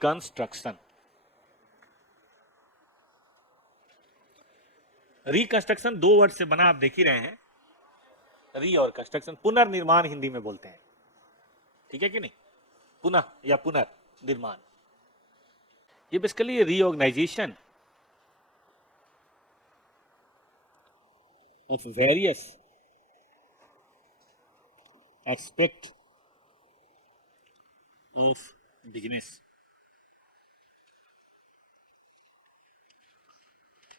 Reconstruction. Reconstruction दो word से बना, आप देख ही रहे हैं, री और कंस्ट्रक्शन, पुनर्निर्माण हिंदी में बोलते हैं, ठीक है कि नहीं, पुनः या पुनर्निर्माण। ये basically reorganisation of various aspect of business.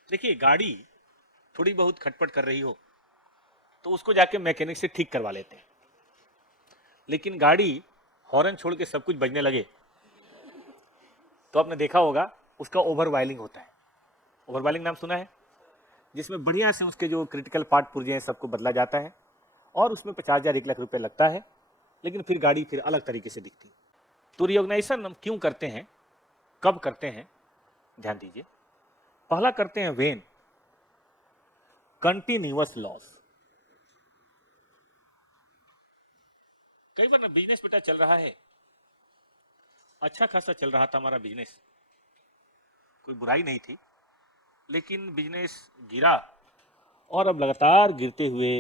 देखिए, गाड़ी थोड़ी बहुत खटपट कर रही हो तो उसको जाके मैकेनिक से ठीक करवा लेते हैं, लेकिन गाड़ी हॉर्न छोड़ के सब कुछ बजने लगे तो आपने देखा होगा उसका ओवर वायलिंग होता है। ओवर वायलिंग नाम सुना है, जिसमें बढ़िया से उसके जो क्रिटिकल पार्ट पुर्जे हैं सबको बदला जाता है और उसमें 50,000 1 लाख रुपए लगता है, लेकिन फिर गाड़ी फिर अलग तरीके से दिखती है। तो रिऑर्गेनाइजेशन हम क्यों करते हैं, कब करते हैं, ध्यान दीजिए। पहला करते हैं व्हेन कंटिन्यूअस लॉस। कई बार ना बिजनेस बेटा चल रहा है, अच्छा खासा चल रहा था हमारा बिजनेस, कोई बुराई नहीं थी, लेकिन बिजनेस गिरा और अब लगातार गिरते हुए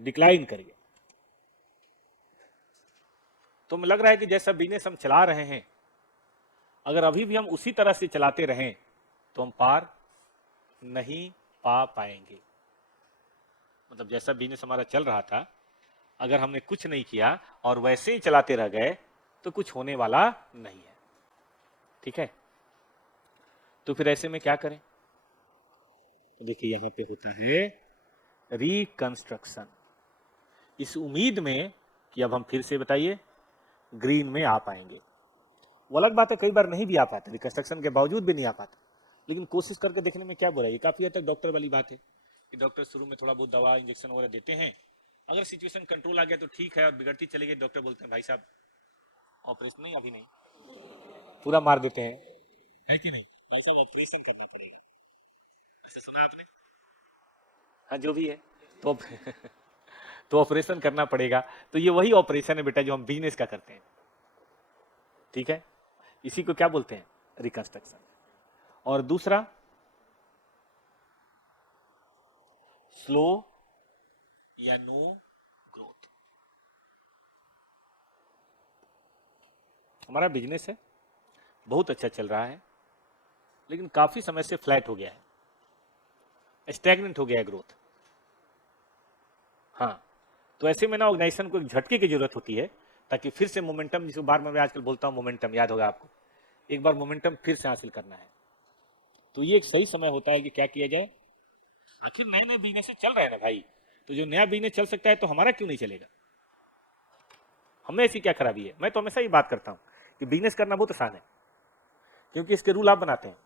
डिक्लाइन कर गया। तो हमें लग रहा है कि जैसा बिजनेस हम चला रहे हैं, अगर अभी भी हम उसी तरह से चलाते रहें तो हम पार नहीं पा पाएंगे। मतलब जैसा बिजनेस हमारा चल रहा था, अगर हमने कुछ नहीं किया और वैसे ही चलाते रह गए तो कुछ होने वाला नहीं है, ठीक है। तो फिर ऐसे में क्या करें, तो देखिए यहां पे होता है रिकंस्ट्रक्शन, इस उम्मीद में कि अब हम फिर से बताइए ग्रीन में आ पाएंगे। वो अलग बात है कई बार नहीं भी आ पाते, रिकंस्ट्रक्शन के बावजूद भी नहीं आ पाते, लेकिन कोशिश करके देखने में क्या बुराई है। काफी हद तक डॉक्टर वाली बात है कि डॉक्टर शुरू में थोड़ा बहुत दवा इंजेक्शन वगैरह देते हैं, अगर सिचुएशन कंट्रोल आ गया तो ठीक है, और बिगड़ती चली गई डॉक्टर बोलते हैं भाई साहब ऑपरेशन नहीं, अभी नहीं, पूरा मार देते हैं, है कि नहीं, भाई साहब ऑपरेशन करना पड़ेगा, ऐसे सुना आपने, हाँ जो भी है, तो तो ऑपरेशन करना पड़ेगा। तो ये वही ऑपरेशन है बेटा जो हम बिजनेस का करते हैं, ठीक है। इसी को क्या बोलते हैं, रिकंस्ट्रक्शन। और दूसरा स्लो या नो ग्रोथ। हमारा बिजनेस है, बहुत अच्छा चल रहा है, लेकिन काफी समय से फ्लैट हो गया है, स्टैग्नेंट हो गया है ग्रोथ। हाँ, तो ऐसे में ना ऑर्गेनाइजेशन को एक झटके की जरूरत होती है, ताकि फिर से मोमेंटम, जिसको बार बार मैं आजकल बोलता हूँ मोमेंटम, याद होगा आपको, एक बार मोमेंटम फिर से हासिल करना है। तो ये एक सही समय होता है कि क्या किया जाए, आखिर नए नए बिजनेस चल रहे हैं ना भाई, तो जो नया बिजनेस चल सकता है तो हमारा क्यों नहीं चलेगा, हमें ऐसी क्या खराबी है। मैं तो हमेशा ही बात करता हूं कि बिजनेस करना बहुत आसान है, क्योंकि इसके रूल आप बनाते हैं।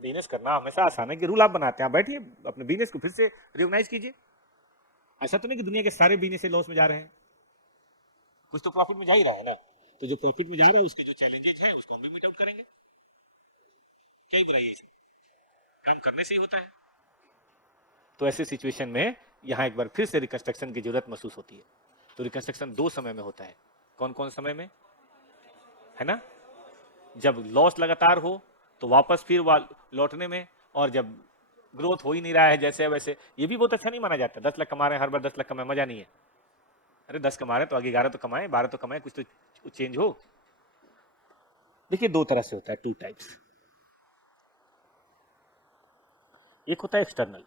बिजनेस करना हमेशा आसान है कि रूल आप बनाते हैं, आप बैठिए अपने बिजनेस को फिर से रिकॉग्नाइज कीजिए। ऐसा तो नहीं कि दुनिया के सारे बिजनेस लॉस में जा रहे हैं, कुछ तो प्रॉफिट में जा ही रहा है ना, तो जो प्रॉफिट में जा रहा है उसके जो चैलेंजेस है उसको हम भी मीट आउट करेंगे, क्या ही बुराई है, काम करने से ही होता है। तो ऐसे सिचुएशन में यहाँ एक बार फिर से रिकंस्ट्रक्शन की जरूरत महसूस होती है। तो रिकंस्ट्रक्शन दो समय में होता है, कौन कौन समय में, है ना, जब लॉस लगातार हो तो वापस फिर लौटने में, और जब ग्रोथ हो ही नहीं रहा है जैसे वैसे। ये भी बहुत अच्छा नहीं माना जाता, 10 लाख कमा रहे हैं हर बार 10 लाख कमाए, मजा नहीं है। अरे 10 कमा रहे हैं तो आगे 11 तो कमाए, 12 तो कमाए, कुछ तो चेंज हो। देखिए दो तरह से होता है, टू टाइप्स। एक होता है एक्सटर्नल,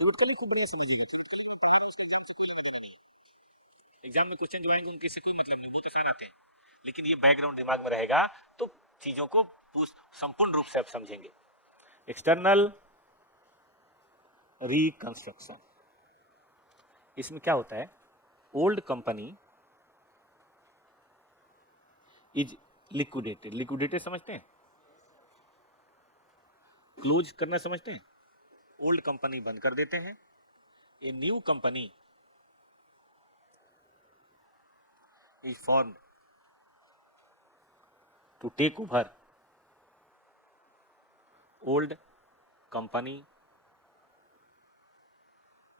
थियोरेटिकली खूब बढ़िया समझिएगा, एग्जाम में क्वेश्चन जो आएंगे उनके से कोई मतलब नहीं, बहुत आसान आते हैं, लेकिन ये बैकग्राउंड दिमाग में रहेगा तो चीजों को संपूर्ण रूप से आप समझेंगे। एक्सटर्नल रिकंस्ट्रक्शन, इसमें क्या होता है, old company is liquidated. Liquidated समझते हैं, क्लोज करना समझते हैं, ओल्ड कंपनी बंद कर देते हैं, a new company is formed to take over old company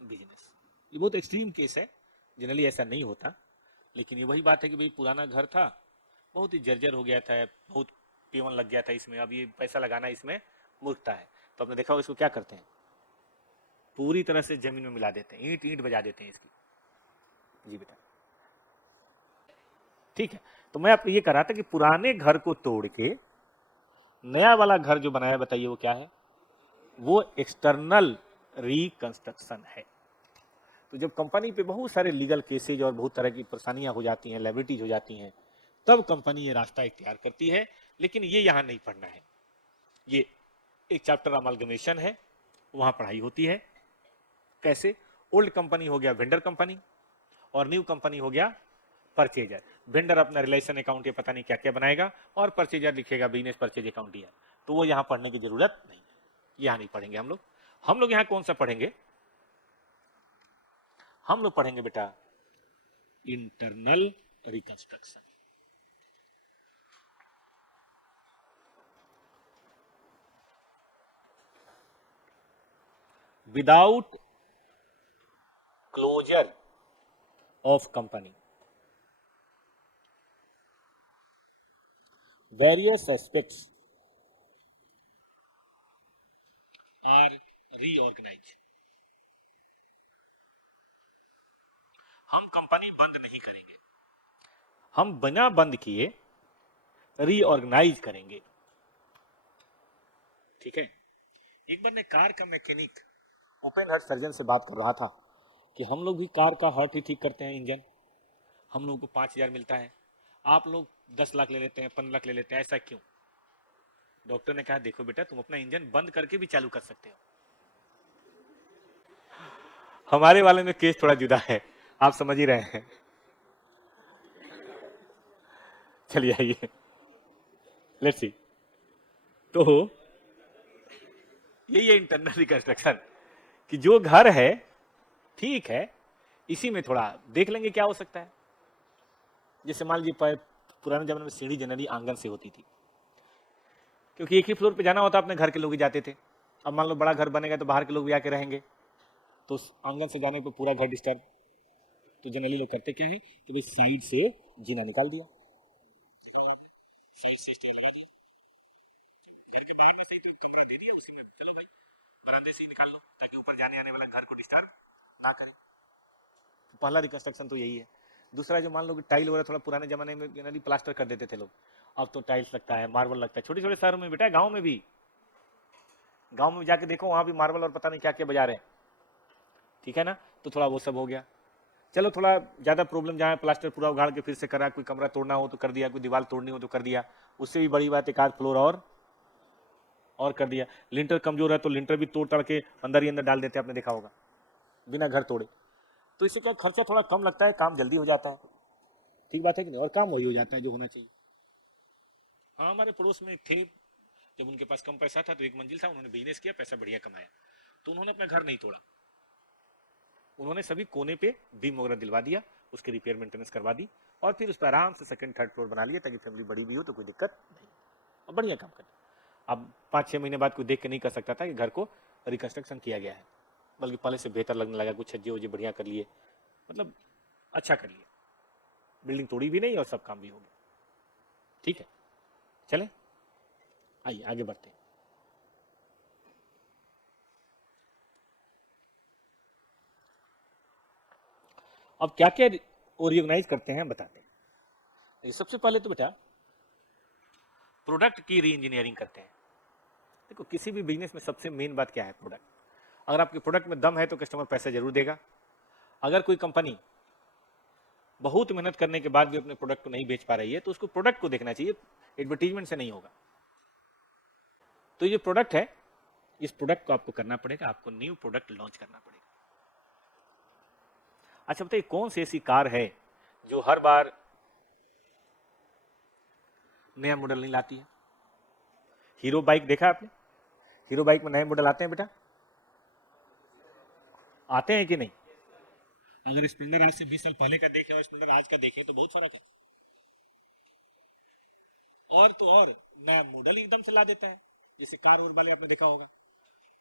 business. ये बहुत एक्सट्रीम केस है, जनरली ऐसा नहीं होता, लेकिन ये वही बात है कि भाई पुराना घर था, बहुत ही जर्जर हो गया था, बहुत पीवन लग गया था इसमें, अब ये पैसा लगाना इसमें मूर्खता है। तो आपने देखा होगा इसको क्या करते हैं, पूरी तरह से जमीन में मिला देते हैं, ईंट ईंट बजा देते हैं इसकी। जी बेटा, ठीक है। तो मैं आपको ये कह रहा था कि पुराने घर को तोड़ के नया वाला घर जो बनाया, बताइए वो क्या है? वो एक्सटर्नल रिकंस्ट्रक्शन है। तो जब कंपनी पे बहुत सारे लीगल केसेज और बहुत तरह की परेशानियां हो जाती हैं, लायबिलिटीज हो जाती हैं, तब कंपनी ये रास्ता इख्तियार करती है। लेकिन ये यहां नहीं पढ़ना है, ये एक चैप्टर अमालगमेशन है, वहां पढ़ाई होती है। कैसे? ओल्ड कंपनी हो गया वेंडर कंपनी, और न्यू कंपनी हो गया परचेजर। वेंडर अपना रिलेशन अकाउंट या पता नहीं क्या क्या बनाएगा, और परचेजर लिखेगा बिजनेस परचेज अकाउंट है। तो वो यहाँ पढ़ने की जरूरत नहीं, यहाँ नहीं पढ़ेंगे हम लोग। हम लोग यहाँ कौन सा पढ़ेंगे? हम लोग पढ़ेंगे बेटा internal reconstruction. Without closure of company, various aspects are reorganise. हम कंपनी बंद नहीं करेंगे, हम बिना बंद किए रीऑर्गेनाइज करेंगे। ठीक है। एक बार मैं कार का मैकेनिक ओपन हार्ट सर्जन से बात कर रहा था कि हम लोग भी कार का हार्ट ही ठीक करते हैं, इंजन। हम लोगों को 5,000 मिलता है, आप लोग 10 लाख ले लेते हैं, 15 लाख ले लेते हैं, ऐसा क्यों? डॉक्टर ने कहा देखो बेटा, तुम अपना इंजन बंद करके भी चालू कर सकते हो। हमारे वाले में केस थोड़ा जुदा है, आप समझ ही रहे हैं। चलिए आइए, लेट्स सी। तो यही है इंटरनल रिकंस्ट्रक्शन, कि जो घर है ठीक है, इसी में थोड़ा देख लेंगे क्या हो सकता है। जैसे मान लीजिए पुराने जमाने में सीढ़ी जनरली आंगन से होती थी, क्योंकि एक ही फ्लोर पे जाना होता, अपने घर के लोग ही जाते थे। अब मान लो बड़ा घर बनेगा तो बाहर के लोग भी आके रहेंगे, तो आंगन से जाने पर पूरा घर डिस्टर्ब। तो जनरली लोग करते क्या है कि भाई साइड से जीना निकाल दिया, साइड से स्टेयर लगा दिया, घर के बाहर में सही तो एक कमरा दे दिया, उसी में चलो भाई बरामदे से ही निकाल लो, ताकि ऊपर जाने आने वाला घर को डिस्टर्ब ना करे। पहला रिकंस्ट्रक्शन तो यही है। दूसरा, जो मान लो कि टाइल वगैरह थोड़ा पुराने जमाने में जनरली प्लास्टर कर देते थे लोग, अब तो टाइल्स लगता है, मार्बल लगता है। छोटे छोटे शहरों में बेटा, गाँव में भी, गाँव में जाके देखो, वहां भी मार्बल और पता नहीं क्या क्या बजा रहे हैं। ठीक है ना? तो थोड़ा वो सब हो गया। चलो थोड़ा ज्यादा प्रॉब्लम जहाँ प्लास्टर पूरा उगाड़ के फिर से करा, कोई कमरा तोड़ना हो तो कर दिया, कोई दीवार तोड़नी हो तो कर दिया। उससे भी बड़ी बात एक आध फ्लोर और कर दिया। लिंटर कमजोर है तो लिंटर भी तोड़ तड़ के अंदर ही अंदर डाल देते हैं, आपने देखा होगा, बिना घर तोड़े। तो इससे क्या, खर्चा थोड़ा कम लगता है, काम जल्दी हो जाता है। ठीक बात है कि नहीं? और काम वही हो जाता है जो होना चाहिए। हाँ, हमारे पड़ोस में थे, जब उनके पास कम पैसा था तो एक मंजिल था, उन्होंने बिजनेस किया, पैसा बढ़िया कमाया, तो उन्होंने अपना घर नहीं तोड़ा, उन्होंने सभी कोने पे बीम वगैरह दिलवा दिया, उसकी रिपेयर मेंटेनेंस करवा दी, और फिर उस पर आराम से सेकंड थर्ड फ्लोर बना लिया, ताकि फैमिली बड़ी भी हो तो कोई दिक्कत नहीं, और बढ़िया काम कर। अब 5-6 महीने बाद कोई देख के नहीं कर सकता था कि घर को रिकंस्ट्रक्शन किया गया है, बल्कि पहले से बेहतर लगने लगा, कुछ छज्जे वज्जे बढ़िया कर लिए, मतलब अच्छा कर लिए, बिल्डिंग तोड़ी भी नहीं और सब काम भी हो गया। ठीक है, चलें, आइए आगे बढ़ते हैं। अब क्या क्या ऑर्गेनाइज करते हैं बताते हैं। सबसे पहले तो बेटा प्रोडक्ट की री इंजीनियरिंग करते हैं। देखो, किसी भी बिजनेस में सबसे मेन बात क्या है? प्रोडक्ट। अगर आपके प्रोडक्ट में दम है तो कस्टमर पैसा जरूर देगा। अगर कोई कंपनी बहुत मेहनत करने के बाद भी अपने प्रोडक्ट को नहीं बेच पा रही है तो उसको प्रोडक्ट को देखना चाहिए, एडवर्टीजमेंट से नहीं होगा। तो ये प्रोडक्ट है, इस प्रोडक्ट को आपको करना पड़ेगा, आपको न्यू प्रोडक्ट लॉन्च करना पड़ेगा। अच्छा बताइए, कौन सी ऐसी कार है जो हर बार नया मॉडल नहीं लाती है? हीरो बाइक देखा आपने? हीरो बाइक में नए मॉडल आते हैं बेटा, आते हैं कि नहीं? अगर स्प्लेंडर आज से 20 साल पहले का देखें और स्प्लेंडर आज का देखें तो बहुत फर्क है। और तो और नया मॉडल ही एकदम से ला देता है। जैसे कार और वाले आपने देखा होगा,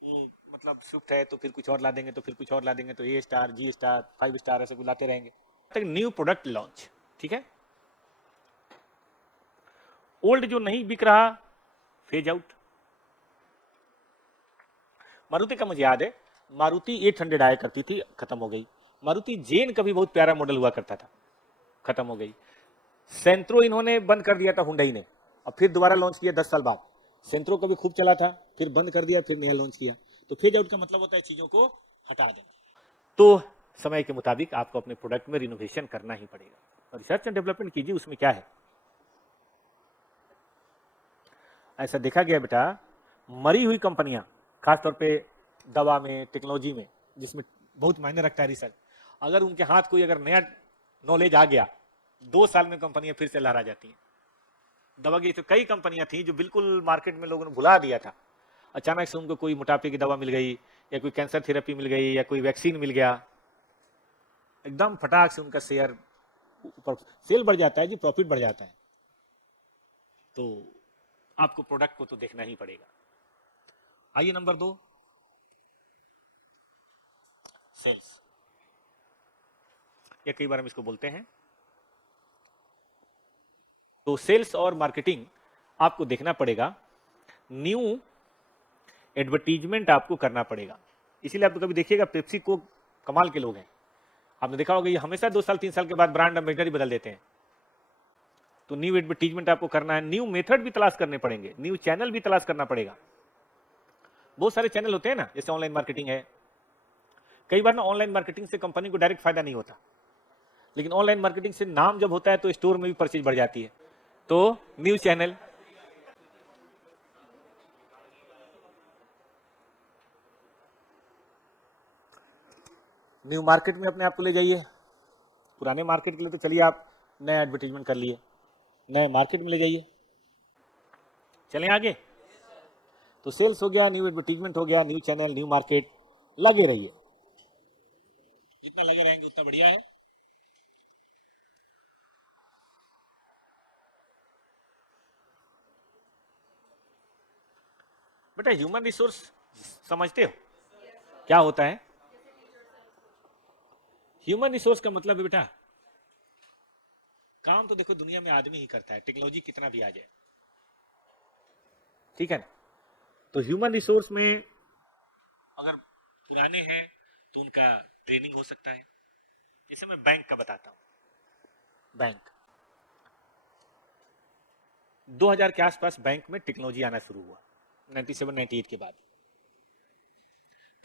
वो मतलब स्विफ्ट है तो फिर कुछ और ला देंगे, तो फिर कुछ और ला देंगे, तो ए स्टार, जी स्टार, 5 स्टार, ऐसे कुछ लाते रहेंगे तक न्यू प्रोडक्ट लॉन्च। ठीक है। ओल्ड जो नहीं बिक रहा, फेज आउट। मारुति का मुझे याद है, मारुति 800 आया करती थी, खत्म हो गई। मारुति जेन का भी बहुत प्यारा मॉडल हुआ करता था, खत्म हो गई। सेंट्रो इन्होंने बंद कर दिया था हुंडई ने, और फिर दोबारा लॉन्च किया 10 साल बाद। सेंट्रो का भी खूब चला था, फिर बंद कर दिया, फिर नया लॉन्च किया। तो फेज आउट का मतलब होता है चीजों को हटा देना। तो समय के मुताबिक आपको अपने प्रोडक्ट में रिनोवेशन करना ही पड़ेगा, और रिसर्च एंड डेवलपमेंट कीजिए। उसमें क्या है, ऐसा देखा गया बेटा, मरी हुई कंपनियां, खासतौर पे दवा में, टेक्नोलॉजी में, जिसमें बहुत मायने रखता है रिसर्च, अगर उनके हाथ कोई अगर नया नॉलेज आ गया, 2 साल में कंपनियां फिर से लहरा जाती हैं। दवा की तो कई कंपनियां थी जो बिल्कुल मार्केट में लोगों ने भुला दिया था, अचानक से उनको कोई मोटापे की दवा मिल गई, या कोई कैंसर थेरेपी मिल गई, या कोई वैक्सीन मिल गया, एकदम फटाक से उनका शेयर ऊपर, सेल बढ़ जाता है जी, प्रॉफिट बढ़ जाता है। तो आपको प्रोडक्ट को तो देखना ही पड़ेगा। आइए नंबर 2, सेल्स, या कई बार हम इसको बोलते हैं। तो सेल्स और मार्केटिंग आपको देखना पड़ेगा, न्यू एडवर्टीजमेंट आपको करना पड़ेगा। इसीलिए आप तो कभी देखिएगा, पेप्सी को कमाल के लोग हैं, आपने देखा होगा, ये हमेशा 2 साल 3 साल के बाद ब्रांड एम्बेसडर ही बदल देते हैं। तो न्यू एडवर्टीजमेंट आपको करना है, न्यू मेथड भी तलाश करने पड़ेंगे, न्यू चैनल भी तलाश करना पड़ेगा। बहुत सारे चैनल होते हैं ना, जैसे ऑनलाइन मार्केटिंग है। कई बार ना ऑनलाइन मार्केटिंग से कंपनी को डायरेक्ट फायदा नहीं होता, लेकिन ऑनलाइन मार्केटिंग से नाम जब होता है तो स्टोर में भी परचेज बढ़ जाती है। तो न्यू चैनल, न्यू मार्केट में अपने आप को ले जाइए। पुराने मार्केट के लिए तो चलिए आप नया एडवर्टीजमेंट कर लिए, नए मार्केट में ले जाइए। चलें आगे। तो सेल्स हो गया, न्यू एडवर्टीजमेंट हो गया, न्यू चैनल, न्यू मार्केट, लगे रहिए। जितना लगे रहेंगे उतना बढ़िया है। बेटा ह्यूमन रिसोर्स समझते हो क्या होता है? ह्यूमन रिसोर्स का मतलब है बेटा, काम तो देखो दुनिया में आदमी ही करता है, टेक्नोलॉजी कितना भी आ जाए, ठीक है ना। तो ह्यूमन रिसोर्स में अगर पुराने हैं तो उनका ट्रेनिंग हो सकता है। जैसे मैं बैंक का बताता हूं, बैंक 2000 के आसपास बैंक में टेक्नोलॉजी आना शुरू हुआ, 97-98 के बाद।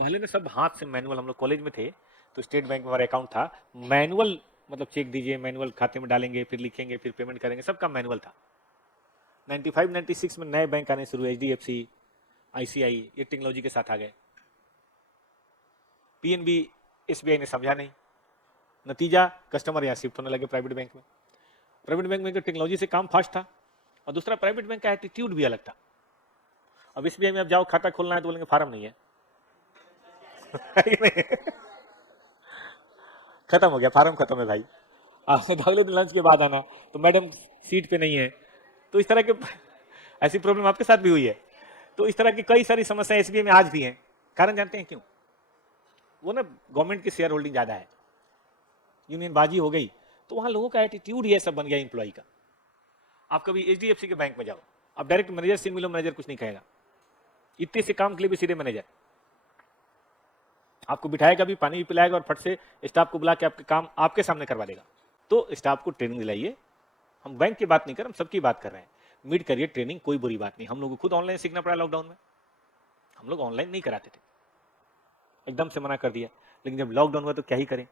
पहले ना सब हाथ से मैनुअल, हम लोग कॉलेज में थे तो स्टेट बैंक में हमारा अकाउंट था, मैनुअल, मतलब चेक दीजिए, मैनुअल खाते में डालेंगे, फिर लिखेंगे, फिर पेमेंट करेंगे, सबका मैनुअल था। 95-96 में नए बैंक आने शुरू हुए, HDFC, ICI, ये टेक्नोलॉजी के साथ आ गए। PNB, SBI ने समझा नहीं, नतीजा कस्टमर यहाँ शिफ्ट होने लगे प्राइवेट बैंक में। प्राइवेट बैंक में टेक्नोलॉजी से काम फास्ट था, और दूसरा प्राइवेट बैंक का एटीट्यूड भी अलग था। अब SBI में आप जाओ खाता खोलना है तो बोलेंगे फार्म नहीं है खत्म हो गया, फार्म खत्म है भाई, आपने अगले दिन लंच के बाद आना, तो मैडम सीट पे नहीं है। तो इस तरह के ऐसी प्रॉब्लम आपके साथ भी हुई है। तो इस तरह की कई सारी समस्याएं SBI में आज भी हैं। कारण जानते हैं क्यों? वो ना गवर्नमेंट की शेयर होल्डिंग ज्यादा है, यूनियनबाजी हो गई, तो वहां लोगों का एटीट्यूड ही ऐसा बन गया एम्प्लॉय का। आप कभी HDFC के बैंक में जाओ, आप डायरेक्ट मैनेजर से मिलो, मैनेजर कुछ नहीं कहेगा, इतने से काम के लिए भी सीधे मैनेजर आपको बिठाएगा भी, पानी भी पिलाएगा, और फट से स्टाफ को बुला के आपके काम आपके सामने करवा देगा। तो स्टाफ को ट्रेनिंग दिलाइए। हम बैंक की बात नहीं कर रहे, हम सबकी बात कर रहे हैं। मिड करियर ट्रेनिंग कोई बुरी बात नहीं, हम लोगों को खुद ऑनलाइन सीखना पड़ा लॉकडाउन में, हम लोग ऑनलाइन नहीं कराते थे, एकदम से मना कर दिया। लेकिन जब लॉकडाउन हुआ तो क्या ही करें,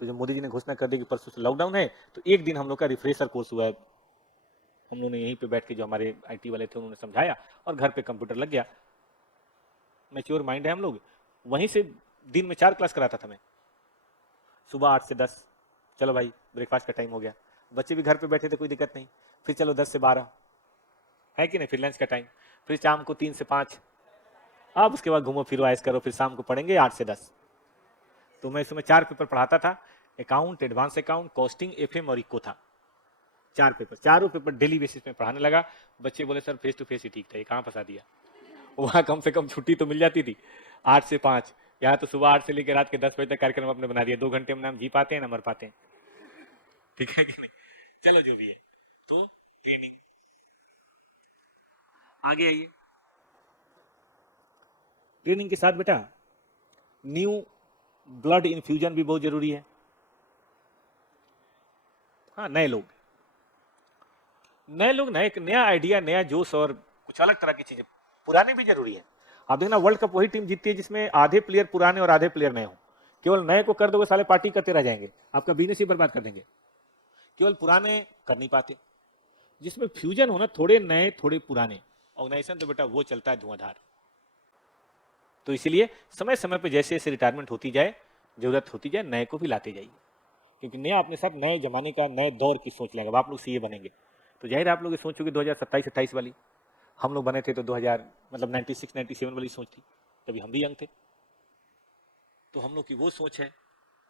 तो जब मोदी जी ने घोषणा कर दी कि परसों से लॉकडाउन है, तो एक दिन हम लोग का रिफ्रेशर कोर्स हुआ है। हम लोगों ने यहीं पे बैठ के, जो हमारे IT वाले थे उन्होंने समझाया, और घर पे कंप्यूटर लग गया। मैच्योर माइंड है हम लोग। वहीं से दिन में 4 क्लास कराता था मैं, सुबह 8 से 10, चलो भाई ब्रेकफास्ट का टाइम हो गया, बच्चे भी घर पे बैठे थे, कोई दिक्कत नहीं, फिर चलो 10 से 12, है कि नहीं, फिर लंच का टाइम, फिर शाम को 3 से 5, अब उसके बाद घूमो फिरो, ऐश करो, फिर शाम को पढ़ेंगे 8 से 10। तो मैं इसमें 4 पेपर पढ़ाता था, account, advance account, costing, FM और इको था। 4 पेपर, चारों पेपर डेली बेसिस में पढ़ाने लगा। बच्चे बोले सर फेस टू फेस ही ठीक था, ये कहाँ फंसा दिया। वहां कम से कम छुट्टी तो मिल जाती थी 8 से 5, यहाँ तो सुबह 8 से लेकर रात के 10 बजे तक कार्यक्रम अपने बना दिया। 2 घंटे में ना हम जी पाते हैं ना मर पाते हैं, ठीक है कि नहीं? चलो जो भी है, तो ट्रेनिंग। आगे आइए, ट्रेनिंग के साथ बेटा न्यू ब्लड इन्फ्यूजन भी बहुत जरूरी है। हाँ, नए लोग, नए नया आइडिया, नया जोश और कुछ अलग तरह की चीजें। पुराने भी जरूरी है। आप देखना वर्ल्ड कप वही टीम जीतती है जिसमें आधे प्लेयर पुराने और आधे प्लेयर नए हो। केवल नए को कर दोगे साले पार्टी करते रह जाएंगे, आपका बिजनेस ही बर्बाद कर देंगे। केवल पुराने कर नहीं पाते। जिसमें फ्यूजन हो ना, थोड़े नए थोड़े पुराने ऑर्गेनाइजेशन, तो बेटा वो चलता है धुआंधार। तो इसलिए समय समय पे जैसे जैसे रिटायरमेंट होती जाए, जरूरत होती जाए, नए को भी लाते जाइए। क्योंकि नया अपने साथ नए जमाने का, नए दौर की सोच लेगा। आप लोग सीए बनेंगे तो जाहिर है आप लोग सोच चुके 2027-28 वाली। हम लोग बने थे तो 2000 मतलब 96-97 वाली सोच थी, तभी हम भी यंग थे। तो हम लोग की वो सोच है,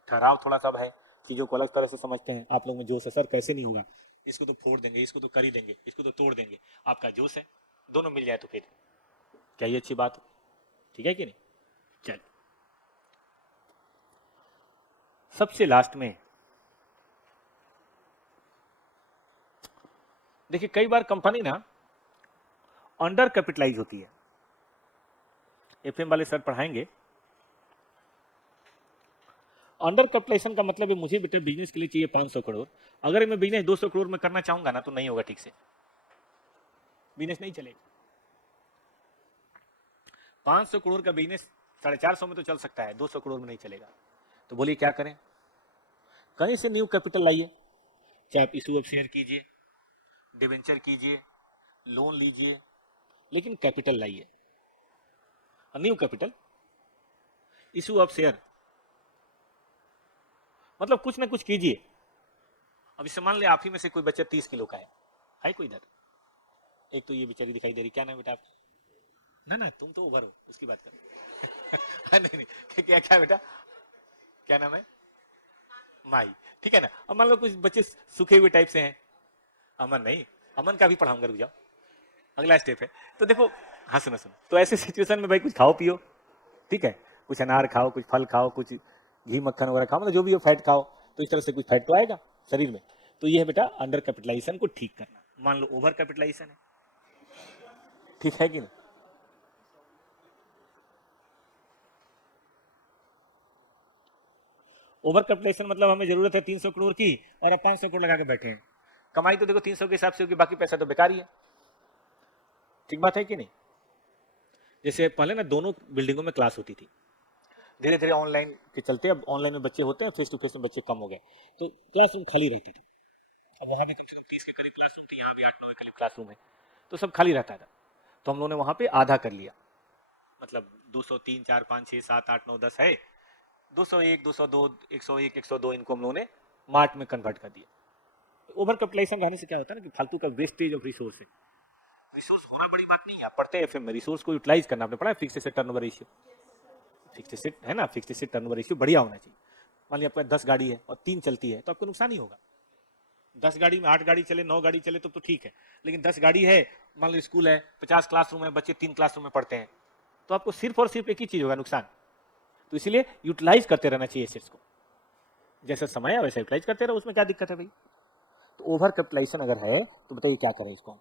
ठहराव थोड़ा सा है, चीज़ों को अलग तरह से समझते हैं। आप लोग में जोश असर कैसे नहीं होगा, इसको तो फोड़ देंगे, इसको तो कर ही देंगे, इसको तो तोड़ देंगे। आपका जोश है, दोनों मिल जाए तो फिर क्या ये अच्छी बात हो, ठीक है कि नहीं? चल, सबसे लास्ट में देखिए, कई बार कंपनी ना अंडर कैपिटलाइज होती है। एफएम वाले सर पढ़ाएंगे। अंडर कैपिटलाइजेशन का मतलब है मुझे बेटा बिजनेस के लिए चाहिए 500 करोड़। अगर मैं बिजनेस 200 करोड़ में करना चाहूंगा ना, तो नहीं होगा ठीक से, बिजनेस नहीं चलेगा। 500 करोड़ का बिजनेस 450 में तो चल सकता है, 200 करोड़ में नहीं चलेगा। तो बोलिए क्या करें? कहीं से न्यू कैपिटल लाइए, चाहे आप इशू ऑफ शेयर कीजिए, डिवेंचर कीजिए, लोन लीजिए, लेकिन कैपिटल लाइए। New capital, issue of share, मतलब कुछ ना कुछ कीजिए। अब इसे मान ले आप ही में से कोई बच्चा 30 किलो का है कोई इधर? एक तो ये बेचारी दिखाई दे रही, क्या नाम है बेटा आप? ना ना, तुम तो ओवर हो, उसकी बात कर। नहीं नहीं, क्या क्या बेटा, क्या नाम है? माई, ठीक है ना? अब मान लो कुछ बच्चे सूखे हुए टाइप से हैं। अमन नहीं, अमन का भी पढ़ाऊंगा, रुक जाओ, अगला स्टेप है। तो देखो, हाँ सुनो सुनो, तो ऐसे सिचुएशन में भाई कुछ खाओ पियो, ठीक है? कुछ अनार खाओ, कुछ फल खाओ, कुछ घी मक्खन वगैरह खाओ, मतलब जो भी हो फैट खाओ, तो इस तरह से कुछ फैट तो आएगा शरीर में। तो ये है बेटा अंडर कैपिटलाइजेशन को ठीक करना। मान लो ओवर कैपिटलाइजेशन है, ठीक है कि नहीं? ओवर कैपिटलाइजेशन मतलब हमें जरूरत है 300 करोड़ की और अब 500 करोड़ लगा के बैठे हैं। कमाई तो देखो 300 के हिसाब से होगी, बाकी पैसा तो बेकार ही है। ठीक बात है कि नहीं? जैसे पहले ना दोनों बिल्डिंगों में क्लास होती थी, धीरे धीरे ऑनलाइन के चलते अब ऑनलाइन में बच्चे होते हैं, फेस टू फेस में बच्चे कम हो गए, तो क्लासरूम खाली रहती थी। अब वहाँ पे कम से कम 30 के करीब क्लासरूम थे, यहाँ भी 8-9 के करीब क्लासरूम है, तो सब खाली रहता था। तो हम लोगों ने वहाँ पे आधा कर लिया, मतलब 200, 3, 4, 5, 6, 7, 8, 9, 10 है, 201, 202, 101, 102 इनको हम लोगों ने मार्ट में कन्वर्ट कर दिया। ओवर कैपिटलाइजेशन रहने से क्या होता है ना कि फालतू का वेस्टेज ऑफ रिसोर्स है। रिसोर्स होना बड़ी बात नहीं है, आप पढ़ते हैं एफएम में, रिसोर्स को यूटिलाइज करना। आपने पढ़ा है fixed asset turnover ratio? Fixed asset है ना, फिक्स्ड एसेट टर्नओवर रेशियो बढ़िया होना चाहिए। मान लिया आपका 10 गाड़ी है और 3 चलती है, तो आपको नुकसान ही होगा। 10 गाड़ी में 8 गाड़ी चले, 9 गाड़ी चले तो ठीक है, लेकिन 10 गाड़ी है, मान लो स्कूल है, 50 क्लासरूम है, बच्चे 3 क्लासरूम में पढ़ते हैं, तो आपको सिर्फ और सिर्फ एक ही चीज होगा, नुकसान। तो इसलिए यूटिलाइज करते रहना चाहिए एसेट्स को, जैसा समय है वैसा यूटिलाइज करते रहो, उसमें क्या दिक्कत है भाई? तो ओवर कैपिटलाइजेशन अगर है तो बताइए क्या करें इसको?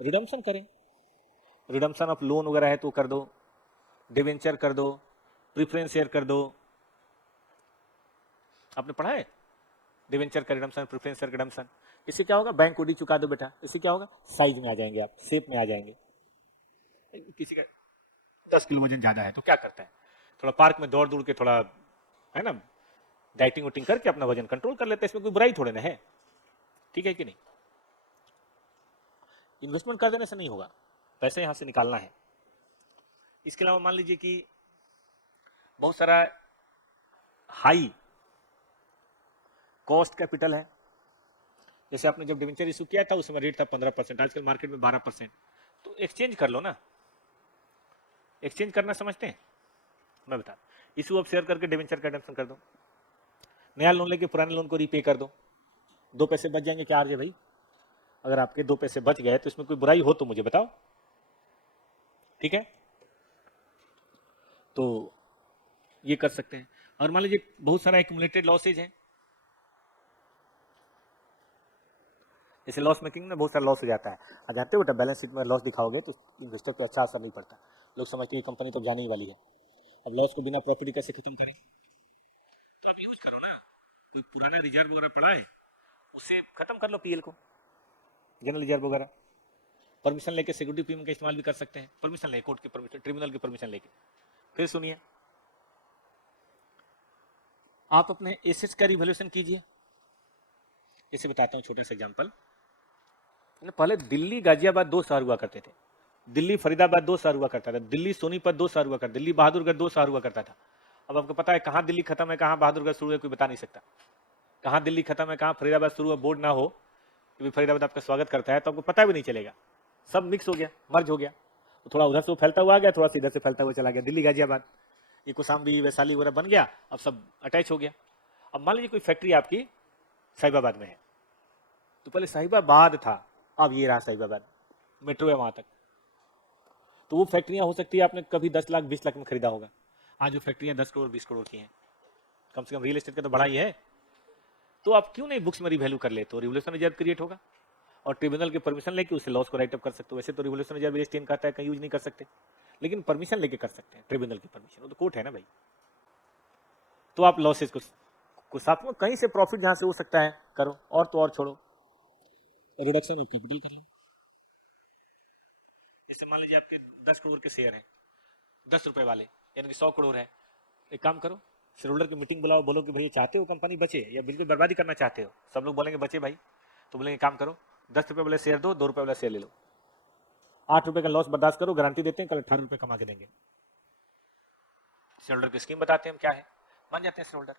रिडम्पशन करें। रिडम्पशन ऑफ लोन वगैरह है तो कर दो, डिवेंचर कर दो, प्रीफरेंस शेयर कर दो। आपने पढ़ा है डिवेंचर का रिडम्पशन, प्रीफरेंस शेयर का रिडम्पशन? इससे क्या होगा? बैंक ओडी चुका दो बेटा, इससे क्या होगा? साइज में आ जाएंगे आप, शेप में आ जाएंगे। किसी का 10 किलो वजन ज्यादा है तो क्या करता है, थोड़ा पार्क में दौड़ दौड़ के थोड़ा, है ना, डाइटिंग वोटिंग करके अपना वजन कंट्रोल कर लेते हैं, इसमें कोई बुराई थोड़े ना है, ठीक है कि नहीं? इन्वेस्टमेंट कर देने से नहीं होगा, पैसे यहां से निकालना है। इसके अलावा मान लीजिए कि बहुत सारा हाई कॉस्ट कैपिटल है। जैसे आपने जब डिवेंचर इशू किया था उस समय रेट था 15%, आजकल मार्केट में 12%, तो एक्सचेंज कर लो ना। एक्सचेंज करना समझते हैं? मैं बता, इशू ऑफ शेयर करके डिवेंचर का रिडम्पशन कर दो, नया लोन लेके पुराने लोन को रीपे कर दो, 2 पैसे बच जाएंगे। क्या अर्ज है भाई? अगर आपके 2 पैसे बच गए तो इसमें कोई बुराई हो तो मुझे बताओ, ठीक है? तो ये कर सकते हैं। और मान लीजिए बहुत सारा एक्यूमुलेटेड लॉसेज है, जैसे लॉस मेकिंग में बहुत सारा लॉस हो जाता है। आप जानते हो बेटा, बैलेंस शीट में लॉस दिखाओगे तो इन्वेस्टर पे अच्छा असर नहीं पड़ता। लोग समझते हैं कंपनी तो जाने ही वाली है। अब लॉस को बिना प्रॉफिट कैसे खत्म करें? तो अब यूज करो ना, कोई पुराना रिजर्व वगैरह पड़ा है उससे खत्म कर लो पीएल को, जनरल रिजर्व वगैरह। परमिशन लेके सिक्योरिटी प्रीमियम का इस्तेमाल भी कर सकते हैं, परमिशन ले, कोर्ट की परमिशन, ट्रिब्यूनल की परमिशन लेके। फिर सुनिए, आप अपने एसेट्स का रिवैल्यूएशन कीजिए। इसे बताता हूँ छोटा सा एग्जांपल। पहले दिल्ली गाजियाबाद 2 शहर हुआ करते थे, दिल्ली फरीदाबाद 2 शहर हुआ करता था, दिल्ली सोनीपत 2 शहर हुआ करता, दिल्ली बहादुरगढ़ 2 शहर हुआ करता था। अब आपको पता है कहाँ दिल्ली खत्म है कहाँ बहादुरगढ़ शुरू है, कोई बता नहीं सकता। कहाँ दिल्ली खत्म है कहाँ फरीदाबाद शुरू है, बोर्ड ना हो कि फरीदाबाद आपका स्वागत करता है तो आपको पता भी नहीं चलेगा। सब मिक्स हो गया, मर्ज हो गया। तो थोड़ा उधर से फैलता हुआ आ गया, थोड़ा सा इधर से फैलता हुआ चला गया, दिल्ली गाजियाबाद, ये कोसाम्बी वैशाली वगैरह बन गया, अब सब अटैच हो गया। अब मान लीजिए कोई फैक्ट्री आपकी साहिबाबाद में है, तो पहले साहिबाबाद था, अब ये रहा साहिबाबाद, मेट्रो है वहां तक। तो वो फैक्ट्रियां हो सकती है आपने कभी 10 लाख 20 लाख में खरीदा होगा, आज वो फैक्ट्रियां 10 करोड़ 20 करोड़ की हैं। कम से कम रियल एस्टेट का तो बड़ा ही है। तो आप क्यों नहीं बुक्स में रिवैल्यू कर ले, तो रिवोल्यूशन रिजर्व क्रिएट होगा और ट्रिब्यूनल की परमिशन लेके उसे लॉस को राइट अप कर सकते हो। वैसे तो रिवोल्यूशन रिजर्व स्टेन कहता है कहीं यूज नहीं कर सकते, लेकिन परमिशन लेके कर सकते हैं, ट्रिब्यूनल की परमिशन, वो तो कोर्ट है ना भाई। तो आप लॉसेज को साथ में कहीं से प्रॉफिट जहां से हो सकता है करो, और तो और छोड़ो, रिडक्शन ऑफ कैपिटल करो। इससे मान लीजिए आपके 10 करोड़ के शेयर हैं, 10 रुपए वाले, यानी कि 100 करोड़ है। एक काम करो, शेयर होल्डर की मीटिंग बुलाओ, बोलो कि भैया चाहते हो कंपनी बचे या बिल्कुल बर्बादी करना चाहते हो? सब लोग बोलेंगे बचे भाई, तो बोलेंगे काम करो 10 रुपए वाले शेयर दो, 2 रुपए वाला शेयर ले लो, 8 रुपए का लॉस बर्दाश्त करो, गारंटी देते हैं कल 18 रुपए कमा के देंगे। शेयर होल्डर की स्कीम बताते हैं क्या है, मान जाते हैं शेयर होल्डर।